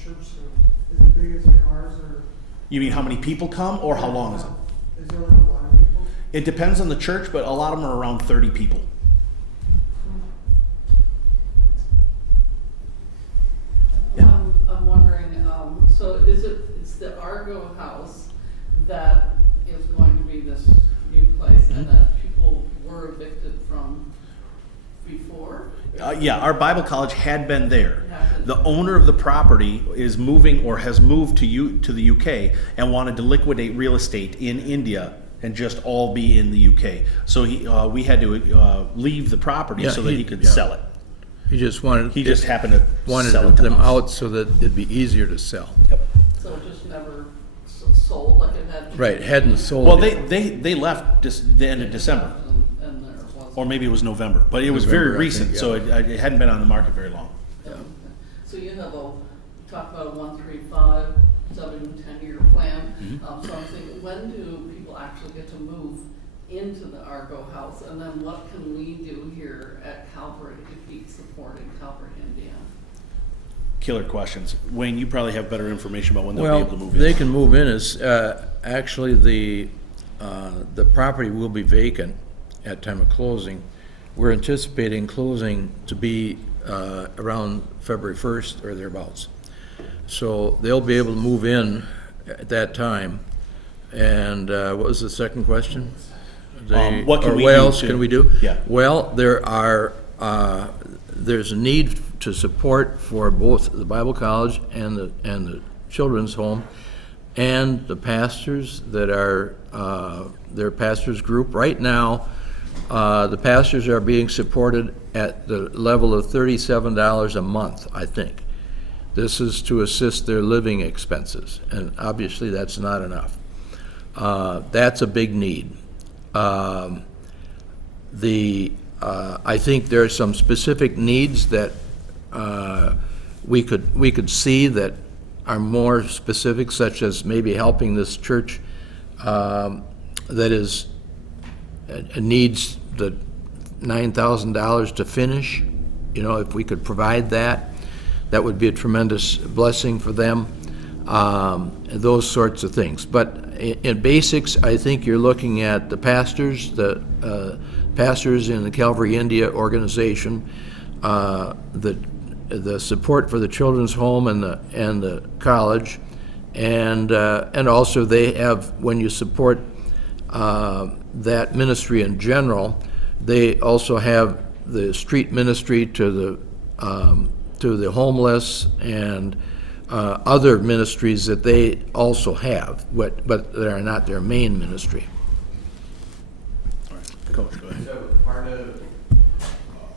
church serve? Is it big as like ours, or? You mean how many people come, or how long is it? Is there like a lot of people? It depends on the church, but a lot of them are around 30 people. Yeah. I'm wondering, so it's the Argo house that is going to be this new place, and that people were evicted from before? Yeah, our Bible college had been there. The owner of the property is moving, or has moved to the UK, and wanted to liquidate real estate in India and just all be in the UK. So we had to leave the property so that he could sell it. He just happened to sell it to them us. out so that it'd be easier to sell. Yep. So it just never sold like it had? Right, hadn't sold. Well, yet. they left the end of December, And there was. or maybe it was November, but it was November, very I recent, think, so yeah. it hadn't been on the market very long. So you have talk about a 1, 3, 5, 7, 10-year plan. So I'm thinking, when do people actually get to move into the Argo house? And then what can we do here at Calvary to keep supporting Calvary India? Killer questions. Wayne, you probably have better information about when they'll be able to move in. They can move in as, actually the property will be vacant at time of closing. We're anticipating closing to be around February 1st or thereabouts. So they'll be able to move in at that time. And what was the second question? What can we what do else to- can we do? Yeah. Well, there's a need to support for both the Bible college and the children's home, and the pastors that are their pastors group. Right now, the pastors are being supported at the level of $37 a month, I think. This is to assist their living expenses, and obviously that's not enough. That's a big need. I think there are some specific needs that we could see that are more specific, such as maybe helping this church that needs the $9,000 to finish. You know, if we could provide that, that would be a tremendous blessing for them. Those sorts of things. But in basics, I think you're looking at the pastors in the Calvary India organization, the support for the children's home and the college, and also they have, when you support that ministry in general, they also have the street ministry to the homeless and other ministries that they also have, but that are not their main ministry. All right. Coach, go ahead. So part of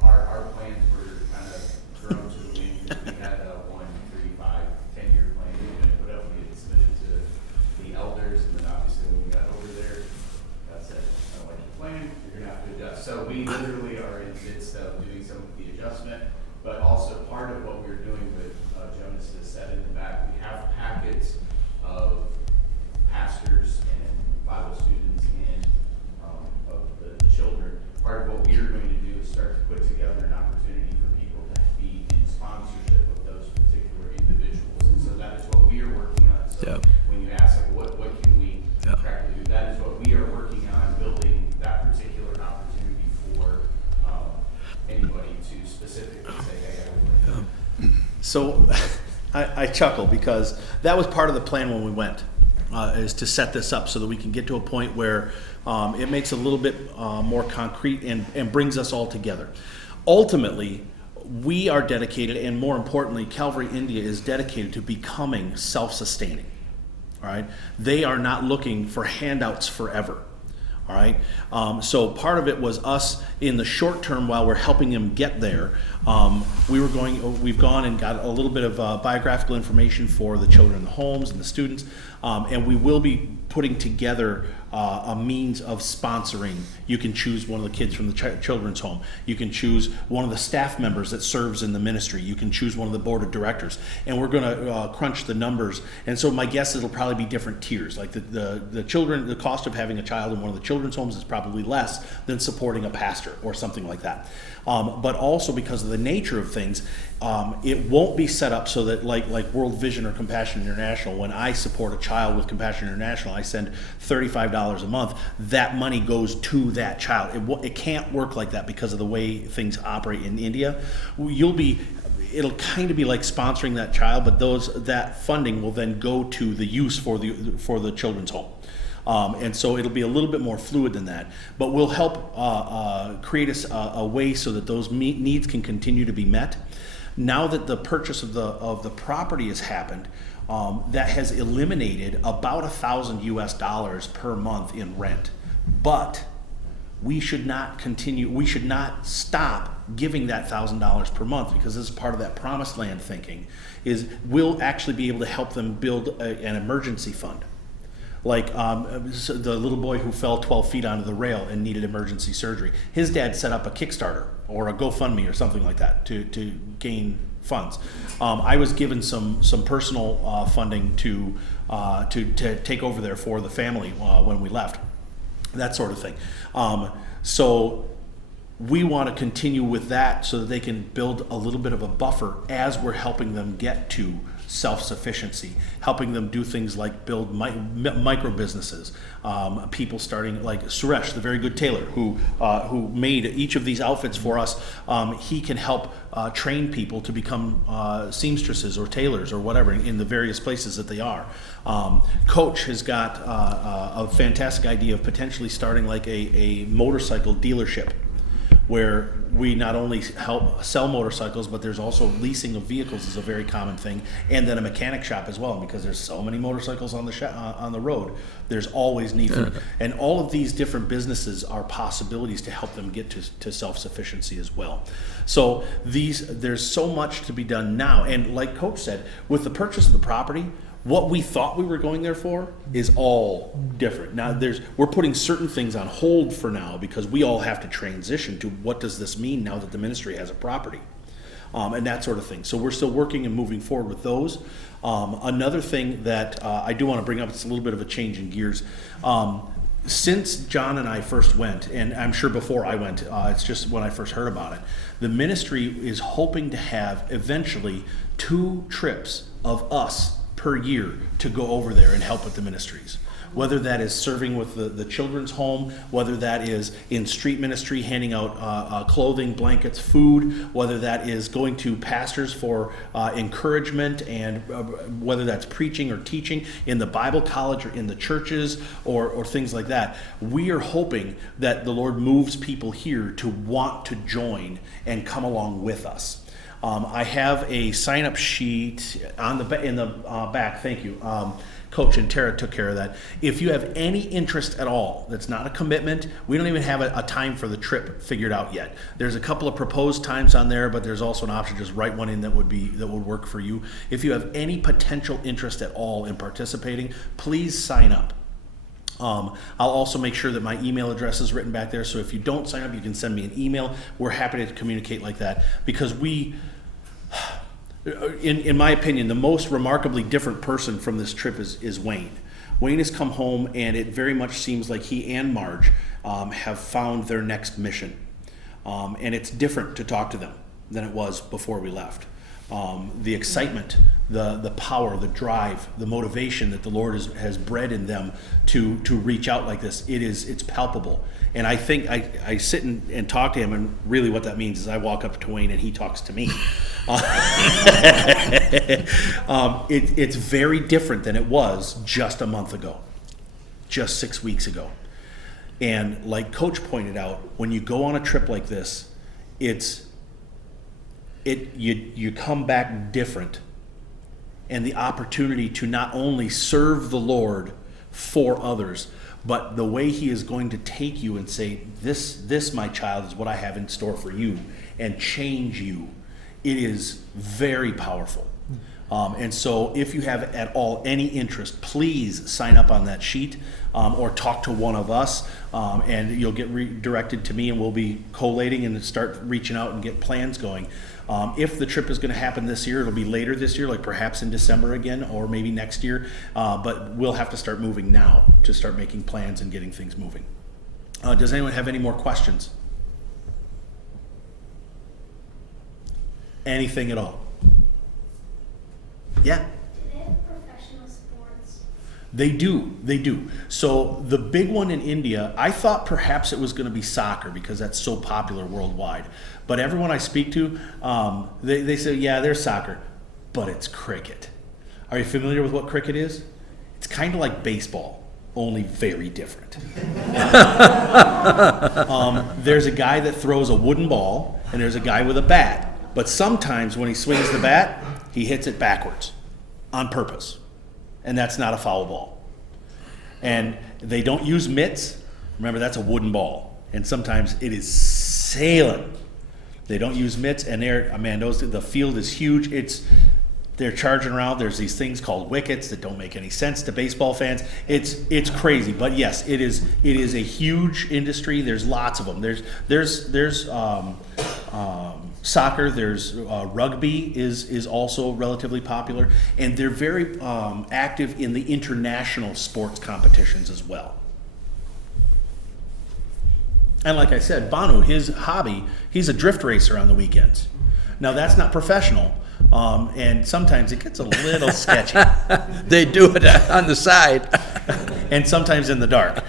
our plans were kind of thrown to the wind because we had a 1, 3, 5, 10-year plan we were going to put up. We had submitted to the elders, and then obviously when we got over there, God said, I don't like your plan, you're going to have to adjust. So we literally are in the midst of doing some of the adjustment, but also part of what we're doing with Jonas is set in the back. We have packets of pastors and Bible students and of the children. Part of what we are going to do is start to put together an opportunity for people to be in sponsorship of those particular individuals. And so that is what we are working on. So when you ask, like, what can we practically do, that is what we are working on, building that particular opportunity for anybody to specifically say, hey, I would like to. So I chuckle because that was part of the plan when we went, is to set this up so that we can get to a point where it makes it a little bit more concrete and brings us all together. Ultimately, we are dedicated, and more importantly, Calvary India is dedicated to becoming self-sustaining. All right? They are not looking for handouts forever. All right. So part of it was us in the short term while we're helping them get there. We've gone and got a little bit of biographical information for the children in the homes and the students, and we will be putting together a means of sponsoring. You can choose one of the kids from the children's home. You can choose one of the staff members that serves in the ministry. You can choose one of the board of directors. And we're going to crunch the numbers. And so my guess it'll probably be different tiers. Like the children, the cost of having a child in one of the children's homes is probably less than supporting a pastor or something like that. But also because of the nature of things, it won't be set up so that like World Vision or Compassion International, when I support a child with Compassion International, I send $35 a month, that money goes to that child. It can't work like that because of the way things operate in India. It'll kind of be like sponsoring that child, but that funding will then go to the use for the children's home. And so it'll be a little bit more fluid than that, but we'll help create a way so that those needs can continue to be met. Now that the purchase of the property has happened, that has eliminated about $1,000 per month in rent. But we should not stop giving that $1,000 per month, because this is part of that promised land thinking, is we'll actually be able to help them build an emergency fund. Like the little boy who fell 12 feet onto the rail and needed emergency surgery. His dad set up a Kickstarter or a GoFundMe or something like that to gain funds. I was given some personal funding to take over there for the family when we left, that sort of thing. So we want to continue with that so that they can build a little bit of a buffer as we're helping them get to self-sufficiency, helping them do things like build micro businesses. People starting like Suresh, the very good tailor who made each of these outfits for us. He can help train people to become seamstresses or tailors or whatever in the various places that they are. Coach has got a fantastic idea of potentially starting like a motorcycle dealership, where we not only help sell motorcycles, but there's also leasing of vehicles is a very common thing, and then a mechanic shop as well. Because there's so many motorcycles on the road, there's always need for, and all of these different businesses are possibilities to help them get to self-sufficiency as well. So there's so much to be done now, and like Coach said, with the purchase of the property, what we thought we were going there for is all different. Now we're putting certain things on hold for now because we all have to transition to what does this mean now that the ministry has a property, and that sort of thing. So we're still working and moving forward with those. Another thing that I do want to bring up, it's a little bit of a change in gears. Since John and I first went, and I'm sure before I went, it's just when I first heard about it, the ministry is hoping to have eventually 2 trips of us per year to go over there and help with the ministries. Whether that is serving with the children's home, whether that is in street ministry, handing out clothing, blankets, food, whether that is going to pastors for encouragement, and whether that's preaching or teaching in the Bible college or in the churches or things like that. We are hoping that the Lord moves people here to want to join and come along with us. I have a sign-up sheet in the back. Thank you. Coach and Tara took care of that. If you have any interest at all, that's not a commitment. We don't even have a time for the trip figured out yet. There's a couple of proposed times on there, but there's also an option to just write one in that would work for you. If you have any potential interest at all in participating, please sign up. I'll also make sure that my email address is written back there, so if you don't sign up, you can send me an email. We're happy to communicate like that, because in my opinion, the most remarkably different person from this trip is Wayne. Wayne has come home, and it very much seems like he and Marge have found their next mission. And it's different to talk to them than it was before we left. The excitement, the power, the drive, the motivation that the Lord has bred in them to reach out like this, it's palpable. And I think I sit and talk to him, and really what that means is I walk up to Wayne and he talks to me. It's very different than it was just a month ago, just 6 weeks ago. And like Coach pointed out, when you go on a trip like this, you come back different, and the opportunity to not only serve the Lord for others, but the way He is going to take you and say, this my child is what I have in store for you, and change you. It is very powerful. And so if you have at all any interest, please sign up on that sheet, or talk to one of us, and you'll get redirected to me, and we'll be collating and start reaching out and get plans going. If the trip is going to happen this year, it'll be later this year, like perhaps in December again, or maybe next year. But we'll have to start moving now to start making plans and getting things moving. Does anyone have any more questions? Anything at all? Yeah? Do they have professional sports? They do. So the big one in India, I thought perhaps it was going to be soccer because that's so popular worldwide. But everyone I speak to, they say, yeah, there's soccer, but it's cricket. Are you familiar with what cricket is? It's kind of like baseball, only very different. There's a guy that throws a wooden ball, and there's a guy with a bat. But sometimes when he swings the bat, he hits it backwards on purpose. And that's not a foul ball. And they don't use mitts. Remember, that's a wooden ball. And sometimes it is sailing. They don't use mitts, and the field is huge. They're charging around. There's these things called wickets that don't make any sense to baseball fans. It's crazy, but yes, it is a huge industry. There's lots of them. There's soccer. There's rugby is also relatively popular, and they're very active in the international sports competitions as well. And like I said, Banu, his hobby, he's a drift racer on the weekends. Now that's not professional, and sometimes it gets a little sketchy. They do it on the side. And sometimes in the dark.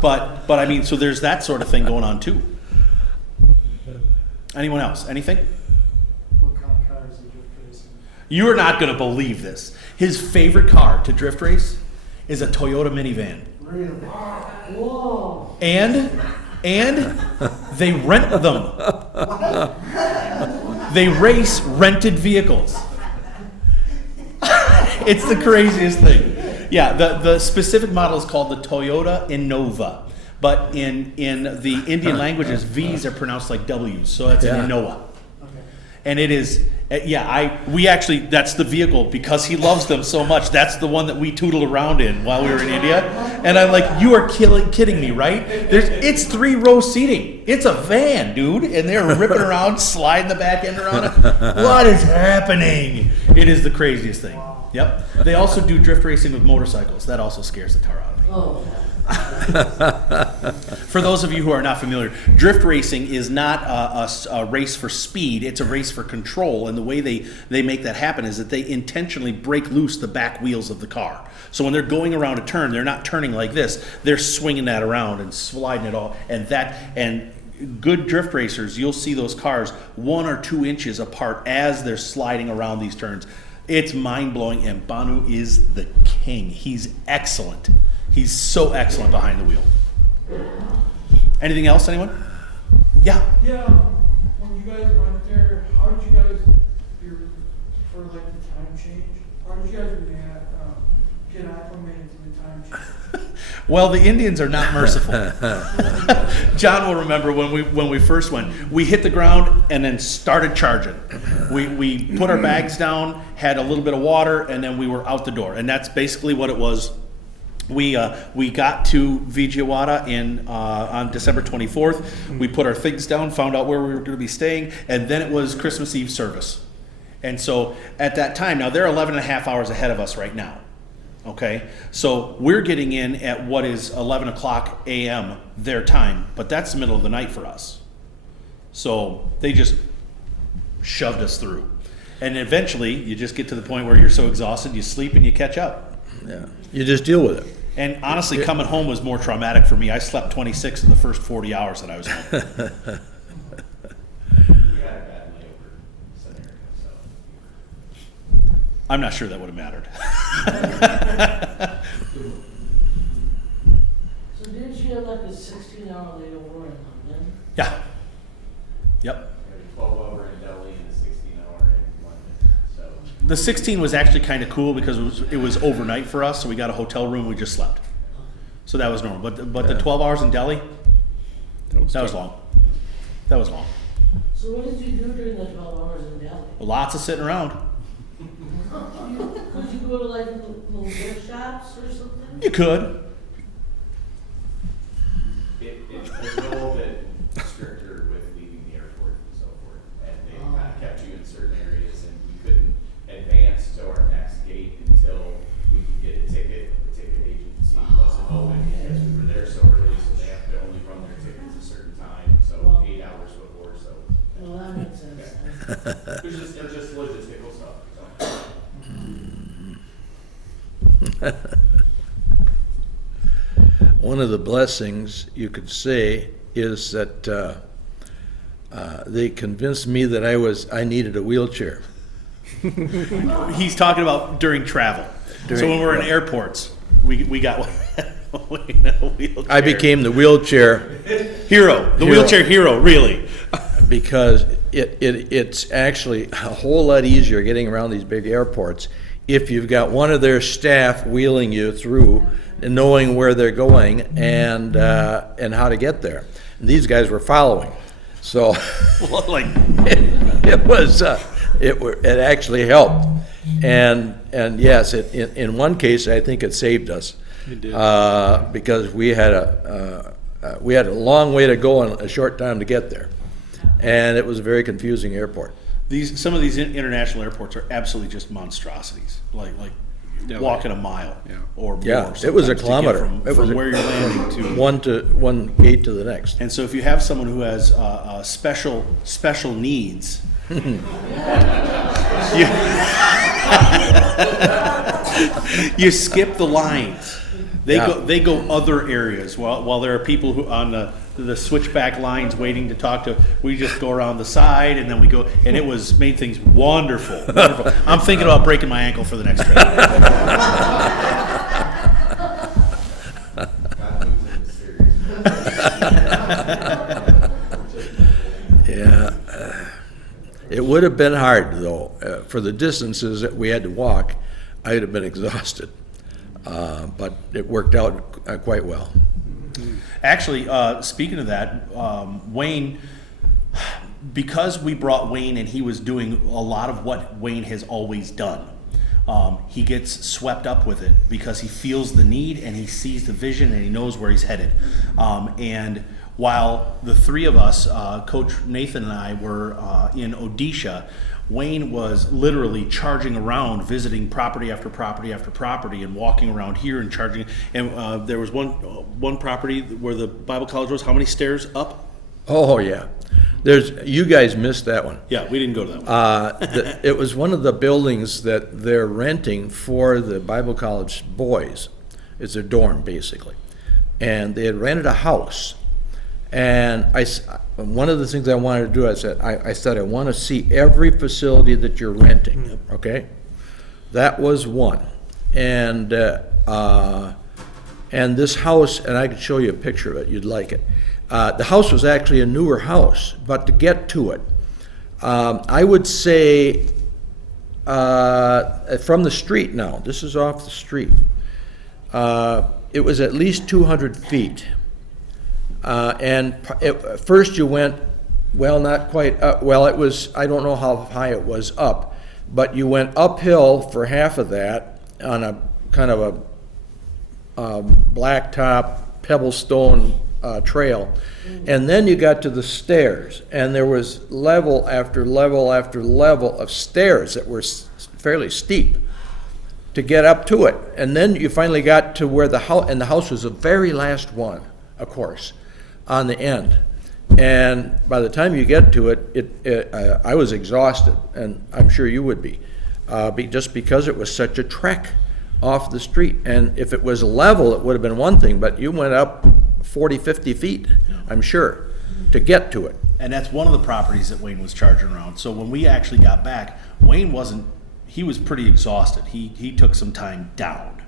But I mean, so there's that sort of thing going on too. Anyone else? Anything? What kind of car is he drift racing? You are not going to believe this. His favorite car to drift race is a Toyota minivan. Really? Whoa! And They rent them. They race rented vehicles. It's the craziest thing. Yeah, the specific model is called the Toyota Innova. But in the Indian languages, V's are pronounced like W's, so it's an Innova. And it is, that's the vehicle, because he loves them so much. That's the one that we tootled around in while we were in India. And I'm like, you are kidding me, right? It's 3-row seating. It's a van, dude. And they're ripping around, sliding the back end around it. What is happening? It is the craziest thing. Yep. They also do drift racing with motorcycles. That also scares the tar out of me. Oh. For those of you who are not familiar, drift racing is not a race for speed, it's a race for control. And the way they make that happen is that they intentionally break loose the back wheels of the car. So when they're going around a turn, they're not turning like this, they're swinging that around and sliding it all. And good drift racers, you'll see those cars 1 or 2 inches apart as they're sliding around these turns. It's mind-blowing, and Banu is the king. He's excellent. He's so excellent behind the wheel. Anything else, anyone? Yeah. Yeah, when you guys went there, how did you guys, for like the time change, how did you guys get acclimated to the time change? Well, the Indians are not merciful. John will remember when we first went. We hit the ground and then started charging. We put our bags down, had a little bit of water, and then we were out the door. And that's basically what it was. We got to Vijayawada on December 24th. We put our things down, found out where we were going to be staying, and then it was Christmas Eve service. And so at that time, now they're 11 and a half hours ahead of us right now. Okay, so we're getting in at what is 11 o'clock a.m. their time, but that's the middle of the night for us. So they just shoved us through. And eventually, you just get to the point where you're so exhausted, you sleep and you catch up. Yeah, you just deal with it. And honestly, coming home was more traumatic for me. I slept 26 of the first 40 hours that I was home. We had a bad layover scenario, so. I'm not sure that would have mattered. So didn't you have like a 16-hour layover in London? Yeah. Yep. We had a 12-hour in Delhi and a 16-hour in London, so. The 16 was actually kind of cool because it was overnight for us, so we got a hotel room, we just slept. So that was normal. But the 12 hours in Delhi, that was long. That was long. So what did you do during the 12 hours in Delhi? Lots of sitting around. Could you go to like little gift shops or something? You could. It's a little bit stricter with leaving the airport and so forth, and they kind of kept you in certain areas, and we couldn't advance to our next gate until we could get a ticket. The ticket agency wasn't open because we were there so early, so they have to only run their tickets a certain time, so 8 hours before, so. Well, that makes sense. It's just logistical stuff, so. One of the blessings you could say is that they convinced me that I needed a wheelchair. He's talking about during travel. So when we're in airports, we got a wheelchair. I became the wheelchair hero. The wheelchair hero, really. Because it's actually a whole lot easier getting around these big airports if you've got one of their staff wheeling you through and knowing where they're going and how to get there. And these guys were following, so Like it actually helped. And yes, in one case I think it saved us. It did. Because we had a long way to go and a short time to get there, and it was a very confusing airport. some of these international airports are absolutely just monstrosities. Like Yeah, walking a mile yeah. or more. Yeah, it was a sometimes to get kilometer. from It was where you're landing to. One gate to the next. And so if you have someone who has special needs, you skip the lines. They go other areas while there are people who on the switchback lines waiting to talk to. We just go around the side and then we go, and it made things wonderful. I'm thinking about breaking my ankle for the next trip. God moves in mysterious ways. would have been hard, though. For the distances that we had to walk, I would have been exhausted. But it worked out quite well. Actually, speaking of that, Wayne, because we brought Wayne and he was doing a lot of what Wayne has always done, he gets swept up with it because he feels the need and he sees the vision and he knows where he's headed. And while the three of us, Coach Nathan and I, were in Odisha, Wayne was literally charging around, visiting property after property after property, and walking around here and charging. And there was one property where the Bible college was. How many stairs up? Oh, yeah. You guys missed that one. Yeah, we didn't go to that one. It was one of the buildings that they're renting for the Bible college boys. It's a dorm, basically. And they had rented a house. And one of the things I wanted to do, I said I want to see every facility that you're renting, okay? That was one. And this house, and I could show you a picture of it, you'd like it. The house was actually a newer house, but to get to it, I would say from the street now, this is off the street, it was at least 200 feet. First you went, well, not quite up, well, it was, I don't know how high it was up, but you went uphill for half of that on a kind of a blacktop pebblestone trail, and then you got to the stairs, and there was level after level after level of stairs that were fairly steep to get up to it, and then you finally got to where the house, and the house was the very last one, of course, on the end. And by the time you get to it, I was exhausted, and I'm sure you would be, just because it was such a trek off the street. And if it was level, it would have been one thing, but you went up 40, 50 feet, I'm sure, to get to it. And that's one of the properties that Wayne was charging around. So when we actually got back, Wayne he was pretty exhausted. He took some time down.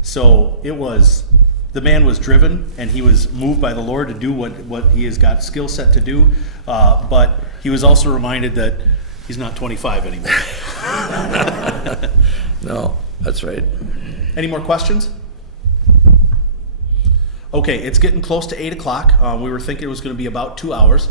So it was, the man was driven and he was moved by the Lord to do what he has got skill set to do. But he was also reminded that he's not 25 anymore. No, that's right. Any more questions? Okay, it's getting close to 8 o'clock. We were thinking it was going to be about 2 hours.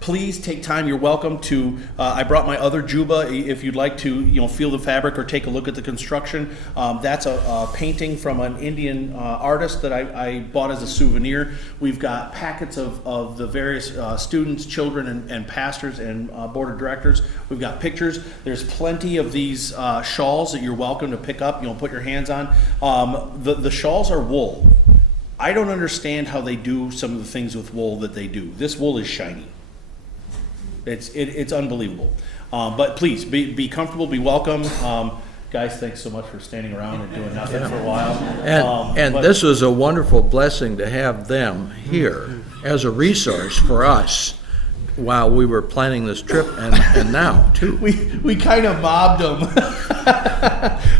Please take time. You're welcome to, I brought my other juba if you'd like to, feel the fabric or take a look at the construction. That's a painting from an Indian artist that I bought as a souvenir. We've got packets of the various students, children, and pastors and board of directors. We've got pictures. There's plenty of these shawls that you're welcome to pick up, put your hands on. The shawls are wool. I don't understand how they do some of the things with wool that they do. This wool is shiny. It's unbelievable. But please, be comfortable, be welcome. Guys, thanks so much for standing around and doing nothing for a while. And this was a wonderful blessing to have them here as a resource for us while we were planning this trip, and now too. We kind of mobbed them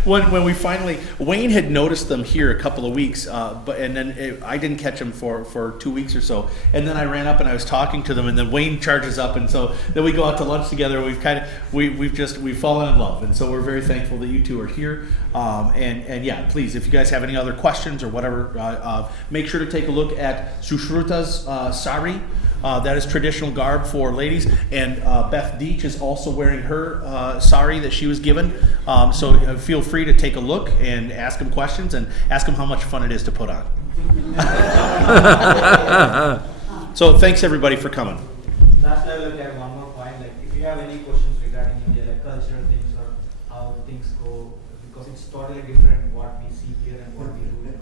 when we finally, Wayne had noticed them here a couple of weeks, and then I didn't catch them for 2 weeks or so, and then I ran up and I was talking to them, and then Wayne charges up, and so then we go out to lunch together. We've fallen in love, and so we're very thankful that you two are here. And yeah, please, if you guys have any other questions or whatever, make sure to take a look at Sushruta's sari. That is traditional garb for ladies, and Beth Deach is also wearing her sari that she was given. So feel free to take a look and ask them questions and ask them how much fun it is to put on. So thanks everybody for coming. Last I will add one more point. Like, if you have any questions regarding India, like cultural things or how things go, because it's totally different what we see here and what we do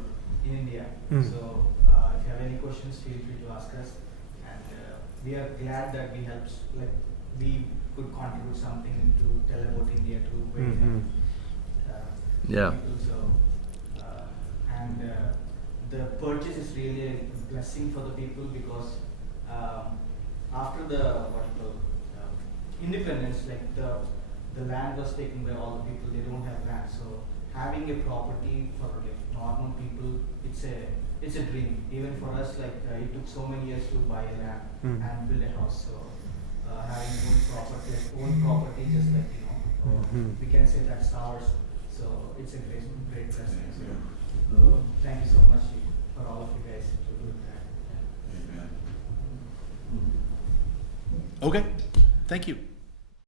in India. So if you have any questions, feel free to ask us. We are glad that we could contribute something to tell about India to Yeah. people. So, the purchase is really a blessing for the people because after the independence, like the land was taken by all the people. They don't have land, so having a property for normal people, it's a dream. Even for us, it took so many years to buy a land and build a house. So having own property, just like, we can say that's ours. So it's a great blessing. So, thank you so much for all of you guys to do that. Amen. Okay, thank you.